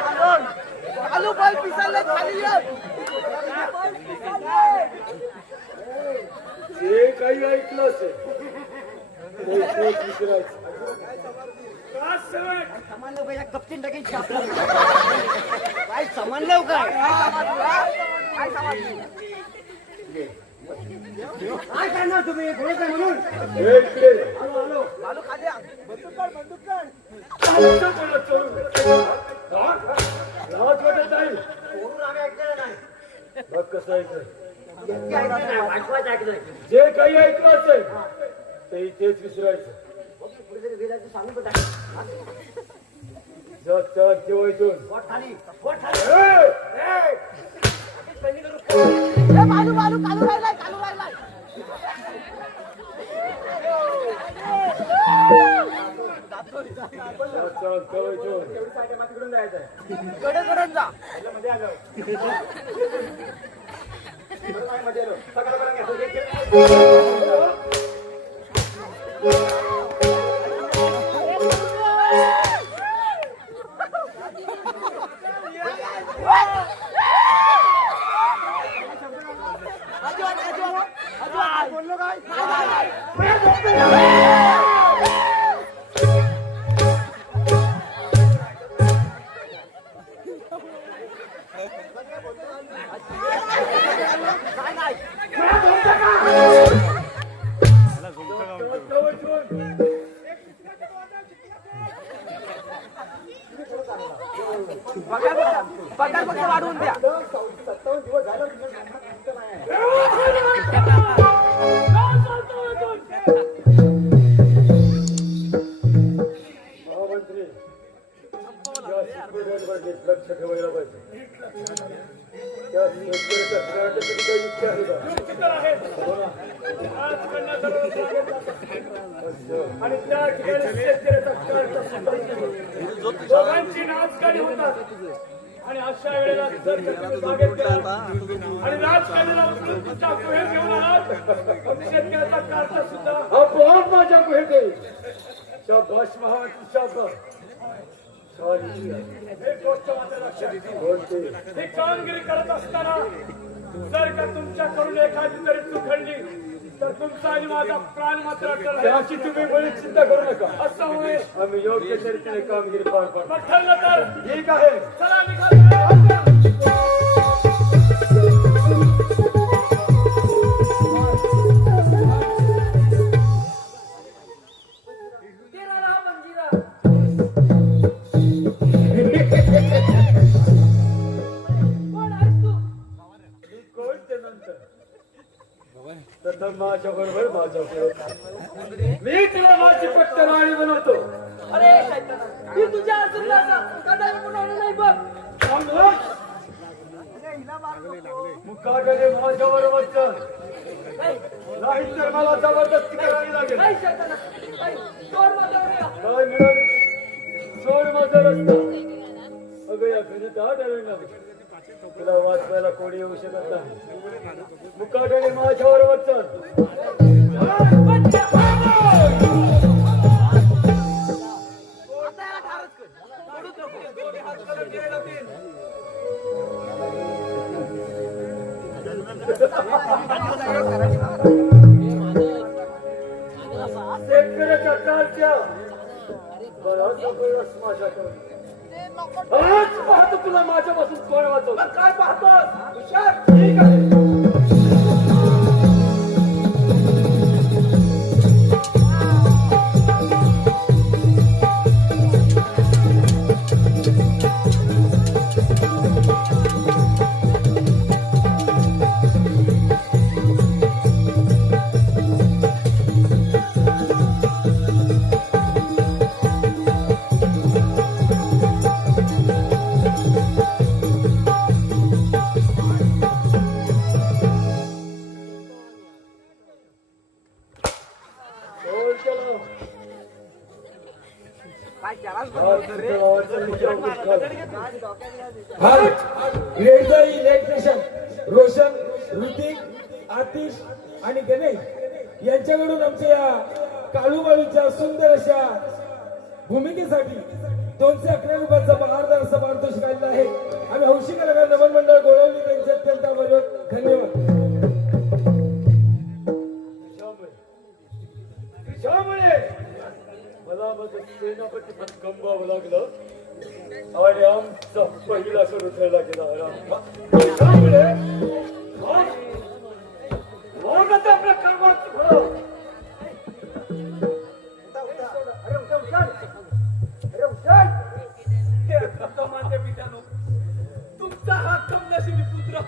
भालू बॉल पिसायला खाली जे काही ऐकलं असेल ते तेच विसरायचं. का सवय? कप्तीन टाकीन काय समजलं काय काय करणार तुम्ही बोलताय म्हणून हे इकडे. भालू खाली बंदूक काढ. चालतं बोलत चोरून. लाज वाटत नाही. सोडून आम्ही ऐकलेलं नाही बघ कसं ऐकलं. वाटवायचं ऐकलंय जे काही ऐकलं असेल ते तेच विसरायचं. पुढे वेदाचं सांगून पण जग चढ किंवा इथून पोट खाली पोट खाली ए! भालू भालू कालू राहिलाय जग चढ किंवा इथून तिकडून जायचंय कडे जा. मध्ये आलो मध्ये आलो सकाळ बोललो काय पगार फक्त वाढवून द्या. 57 दिवस झालं महामंत्री या सिक्युरिटीवर लक्ष ठेवायला पाहिजे. त्या सिक्युरिटीच्या करायसाठी काही युक्ती आहे का? हो ना. आणि त्या ठिकाणी शेतकऱ्याचा कार्ड सुद्धा दोघांची नाचगाणी होतात. आणि अशा वेळेला जर तुम्ही मागे केला आणि राजकारणाला उचलून तुमच्या गुहेत घेऊन आलात मग शेतकऱ्याचा कार्ड सुद्धा आपोआप माझ्या गुहेत येईल. शाबास महामंत्री शाबास. एक गोष्ट मात्र लक्षात ठेवा. ही कामगिरी करत असताना जर का तुमच्याकडून एखादी तरी चूक घडली तर तुमचा आणि माझा प्राण मात्र त्याची तुम्ही बळी चिंता करू नका. असं होय आम्ही योग्य तरीने कामगिरी पार पाडू. मग ठरलं तर ठीक आहे. चला निघा. माझ्या बरोबर माझ्या मी तुला माझी पट्टराणी बनवतो. अरे शैताना, मी तुझ्या अर्जुनाला कदापि बनवलं नाही बघ. मुकाकडे माझ्या बरोबर चल नाही तर मला जबरदस्ती करावी लागेल. नाही शैताना, नाही, सोड माझा रस्ता. काय मिळाले सोड माझा रस्ता. अगं या घरात आढळलं तुला वाचवायला कोणी येऊ शकत नाही. मुकाकडे माझ्या बरोबर चल. शेतकऱ्याच्या कालच्या बराचसा पैस माझ्याकडे. आज पाहतो तुला माझ्यापासून कोण वाचवतो. मग काय पाहतोस हुशार? ठीक आहे. रोशन, ऋतिक, आतिश आणि गणेश यांच्याकडून आमच्या या काळूबाळूच्या सुंदर अशा भूमिकेसाठी 211 रुपयाचा बहारदार असा पारितोषिक आलेला आहे. आम्ही हौशी कलाकार नमन मंडळ गोळवली त्यांचे अत्यंत आभार. धन्यवाद. त्यामुळे मला माझं सेनापती पण गमवावं लागलं आणि आमचा पहिला सुरू ठेवला गेला. त्यामुळे मग आता आपल्या कर्माची फळं. माझ्या पित्यानो, तुमचा हा कमनशिबी पुत्र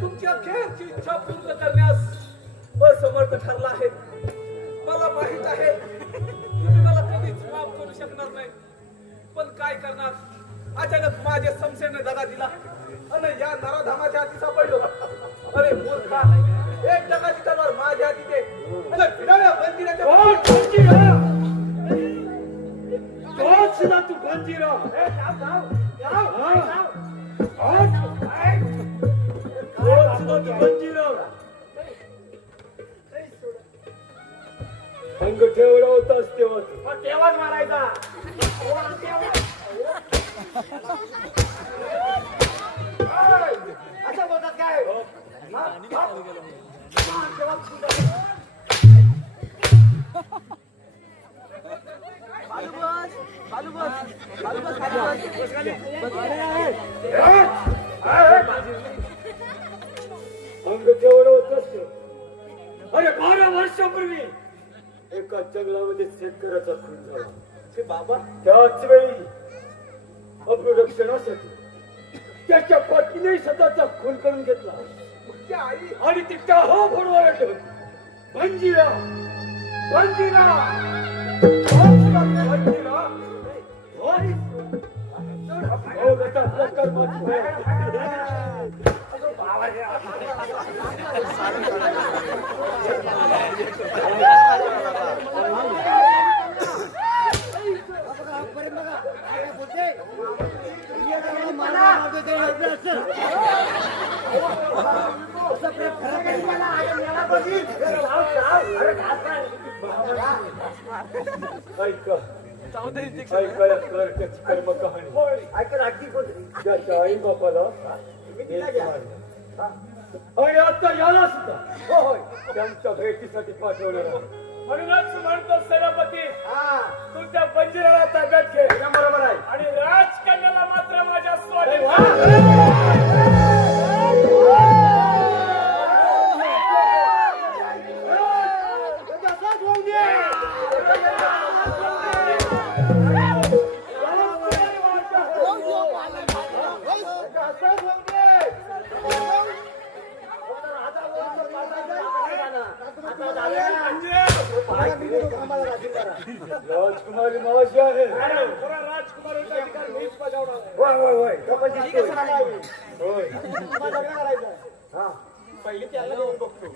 तुमच्या खेळची इच्छा पूर्ण करण्यास असमर्थ ठरला आहे. मला माहित आहे तुम्ही मला कधीच माफ करू शकणार नाही, पण काय करणार, अचानक माझ्या संशयाने दगा दिला आणि या नराधामाच्या हाती सापडलो. अरे मूर्खा, एक जगाची तलवार माझ्या हाती दे आणि भिडाव्या मंदिराच्या सुद्धा तू बंजीरा. अंग ठेवला होतास तेव्हाच मारायचा. असं बोलतात काय? अंग ठेवलं होतच. अरे 12 वर्षापूर्वी एका जंगलामध्ये शेतकऱ्याचा खून झाला. हे बाबा, त्याच वेळी अपरक्षणासाठी त्याच्या पत्नीने स्वतःचा खून करून घेतला त्या आई आणि ती टाहो फोडवायला ठेवली. बंजीरा बंजीरा बंजीरा हो बेटा, आपल्या कर्माची वेळ. कर्म कहाणी ऐका. त्याच्या आई बापाला आणि आता याला सुद्धा त्यांच्या भेटीसाठी पाठवणार आहे. म्हणूनच म्हणतो सेनापती, तुमच्या बंजीराला ताब्यात घे. बरोबर आहे. आणि राजकन्याला मात्र माझ्या स्वाधीन. राजकुमारी मावशी आहे. राजकुमारी पहिली त्याला घेऊन बघतो.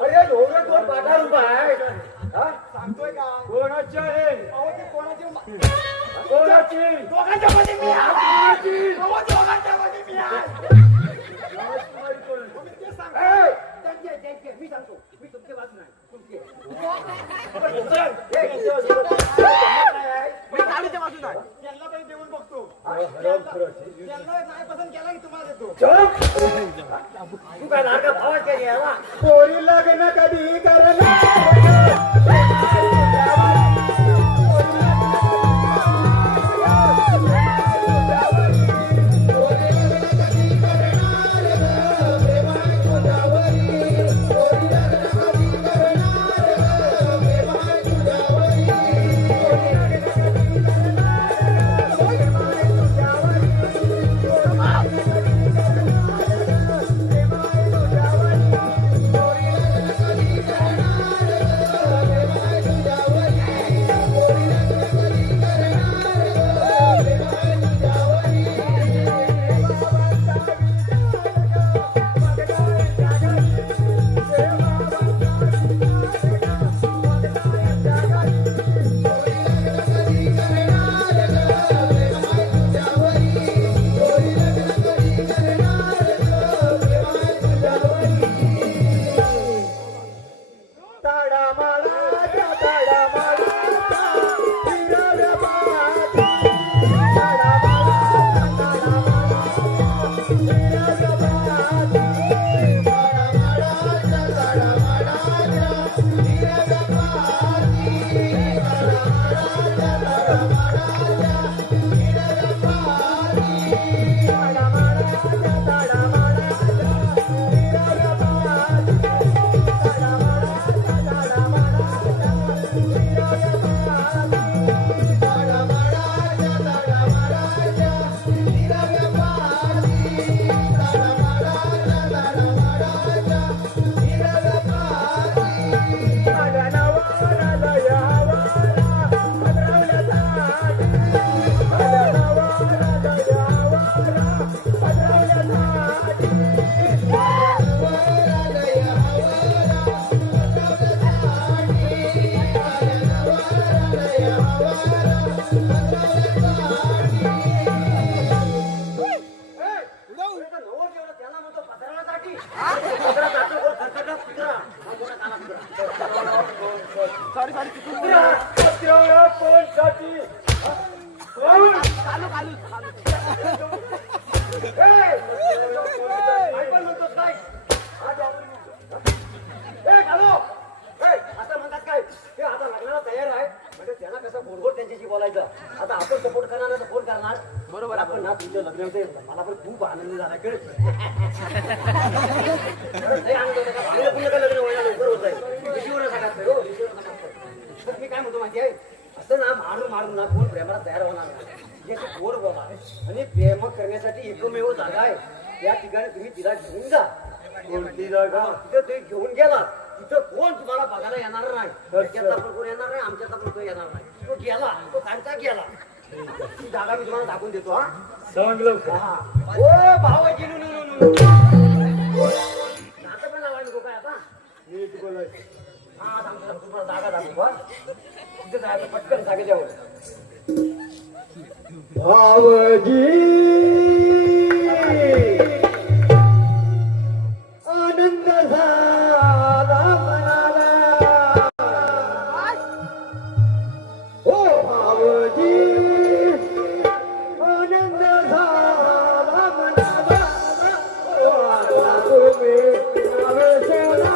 अरे ढोरं दोन 15 रुपये सांगतोय का? कोणाची आहे? कोणाची? दोघांच्या मध्ये मी आहे. दोघांच्या मध्ये मी आहे. राजकुमारी कोण? ते सांग. मी सांगतो. मी तुमच्या बाजूने आहे. मी गाडीच्या बाजूने आहे. त्यांना काही देऊन बघतो. असेल. त्यांना नाही पसंत केला की तुम्हाला देतो. चुप! तू काय लाडका भावात काय घ्यायला? पोरी लग्न कधी करणार असं म्हणतात काय ते आता लग्नाला तयार आहे म्हणजे त्यांना कसं गोडगोड त्यांच्याशी बोलायचं. आता आपण सपोर्ट करणार नाही तर कोण करणार? बरोबर. आपण ना तुमचं लग्न होते मला पण खूप आनंद झाला कळ लग्न व्हायला लवकर होत आहे. मी काय म्हणतो माहिती आहे असं ना मारून मारून ना कोण प्रेमाला तयार होणार नाही. जे गोड बोला आणि प्रेम करण्यासाठी एकमेव जागा आहे त्या ठिकाणी तुम्ही तिला घेऊन जा. कोणती जागा? तिथं तुम्ही घेऊन गेला तिथं कोण तुम्हाला बघायला येणार नाही. त्याचा पण कोण येणार नाही आमच्याचा पण कोण येणार नाही. तो गेला तो काढता गेला. ती जागा मी तुम्हाला दाखवून देतो. हा चांगलं हा. ओ भावाजी नु आता पण लावायला नको काय आता नीट बोलायचं. हा सांगतो तुम्हाला जागा दाखवू. हा तिथे जायचं पटकन जागे द्यावं. भावजी आनंद झाला मनाला. हो भावजी आनंद झाला मनाला. हो आता तुम्ही नावे सोडा.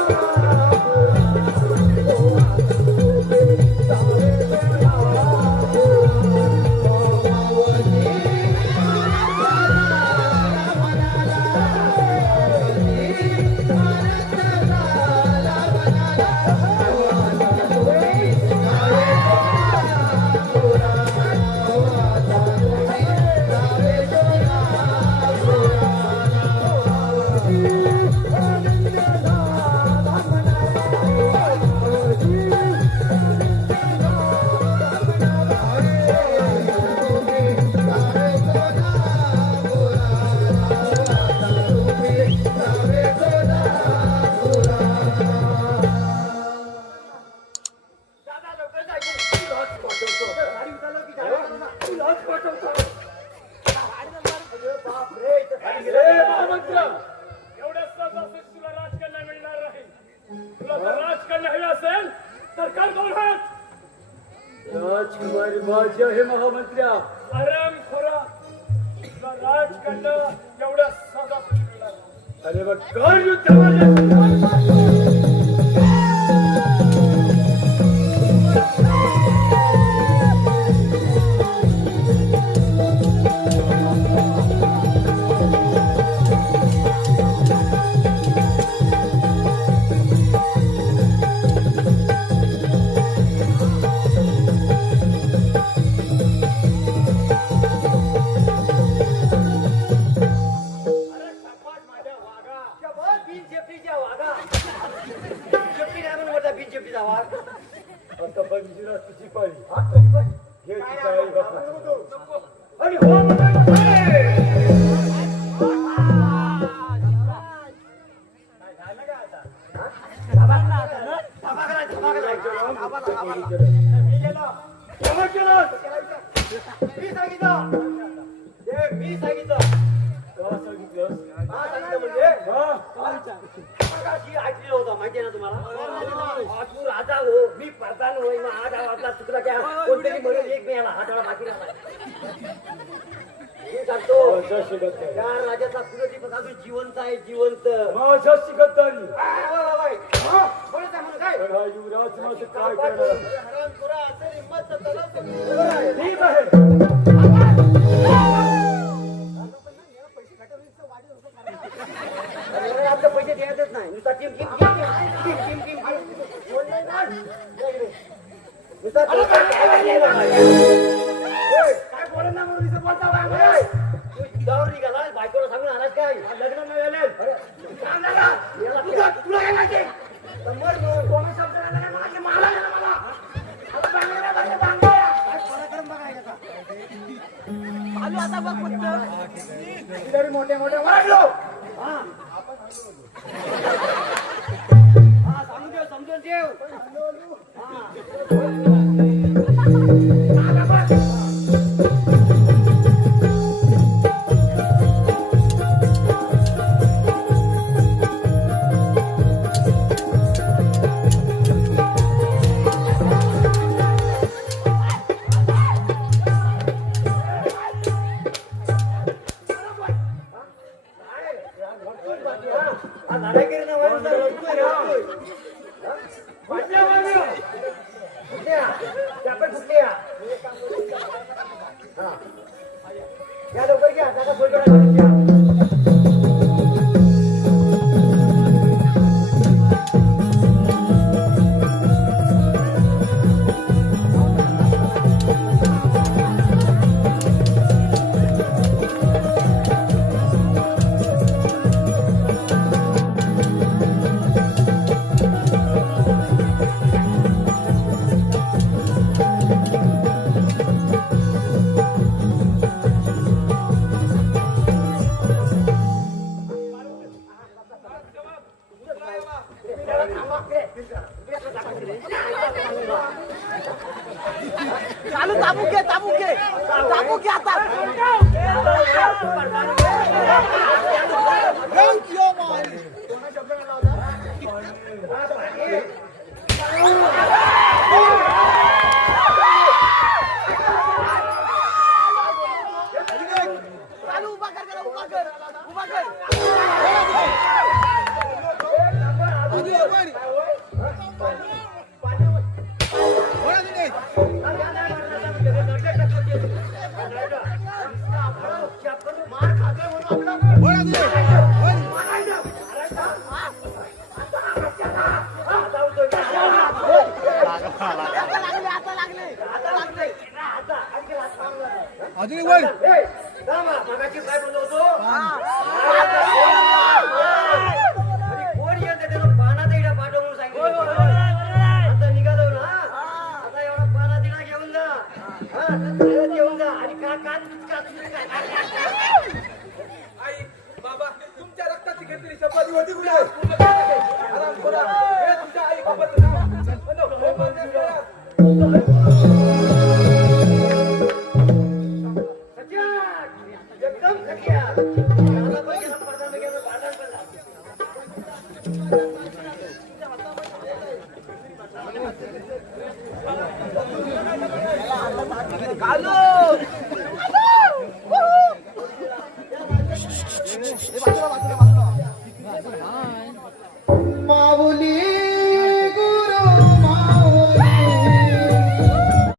एवढ्या सहजासहजी तुला राजकन्या मिळणार नाही. तुला जर राजकन्या हवी असेल तर कर दोन हात. राजकुमारी माझी आहे महामंत्र्या. आराम खोरा. तुला राजकडनं एवढ्या सगळं मिळालं. अरे बघ कर युद्ध बीजेपीचा वाघ आता बंजीला तुझी पाळी. हे तिचा आई बापू. आणि हो मी सांगितलं का सांगितलंस? म्हणजे हा? ऐकलेलं होतं माहितीये ना तुम्हाला तू राजा हो मी प्रधान होय ना हा गावातला चुकला त्या कोणतरी म्हणून एक मिळाला हा डावा बाकी राहिला मी सांगतो माझ्या शिकत त्या राजाचा कुलदीपक अजून जिवंत आहे जिवंत माझ्या शिकतदारी. बोलत आहे म्हणून काय पण हा युवराज माझं काय करणार? हरामखोरा असेल हिंमत तर त्याला ठीक आहे. अरे आपले पैसे द्यायचेच नाही नुसता टिम टिम टिम टिम टिम टिम टिम बोलले ना नुसता काय बोलत ना म्हणून नुसतं बोलता बाय तू गावावर निघाला बायकोला सांगून आलास काय लग्न नाही झाले तुला काय माहिती समोर कोणा शब्द आला नाही माझे मला गेला मला आता बांगड्या बांगड्या बांगड्या काय पराक्रम बघायचा का आलो आता बघ फक्त तरी मोठ्या मोठ्या वाढलो हा हा समजून ठेव या लवकर घ्या त्याचा चालू चाबूक घे आता चालू उभा कर त्याला, उभा कर अजून वर मगाची काय बोललो होतो कोण येते त्याला पानाचा इडा पाठव म्हणून सांगितलं आता निघालो ना आता एवढा पाना दिना घेऊन जा घेऊन जा आणि आई बाबा तुमच्या रक्ताची घेतलेली शपथ होती कुठे हरामखोरा, हे तुमच्या आई बाबाचं नाव एकदम सख्या मला पण गेला प्रधान गेलं भांडण पण चालू बाजूला बाजूला बाजूला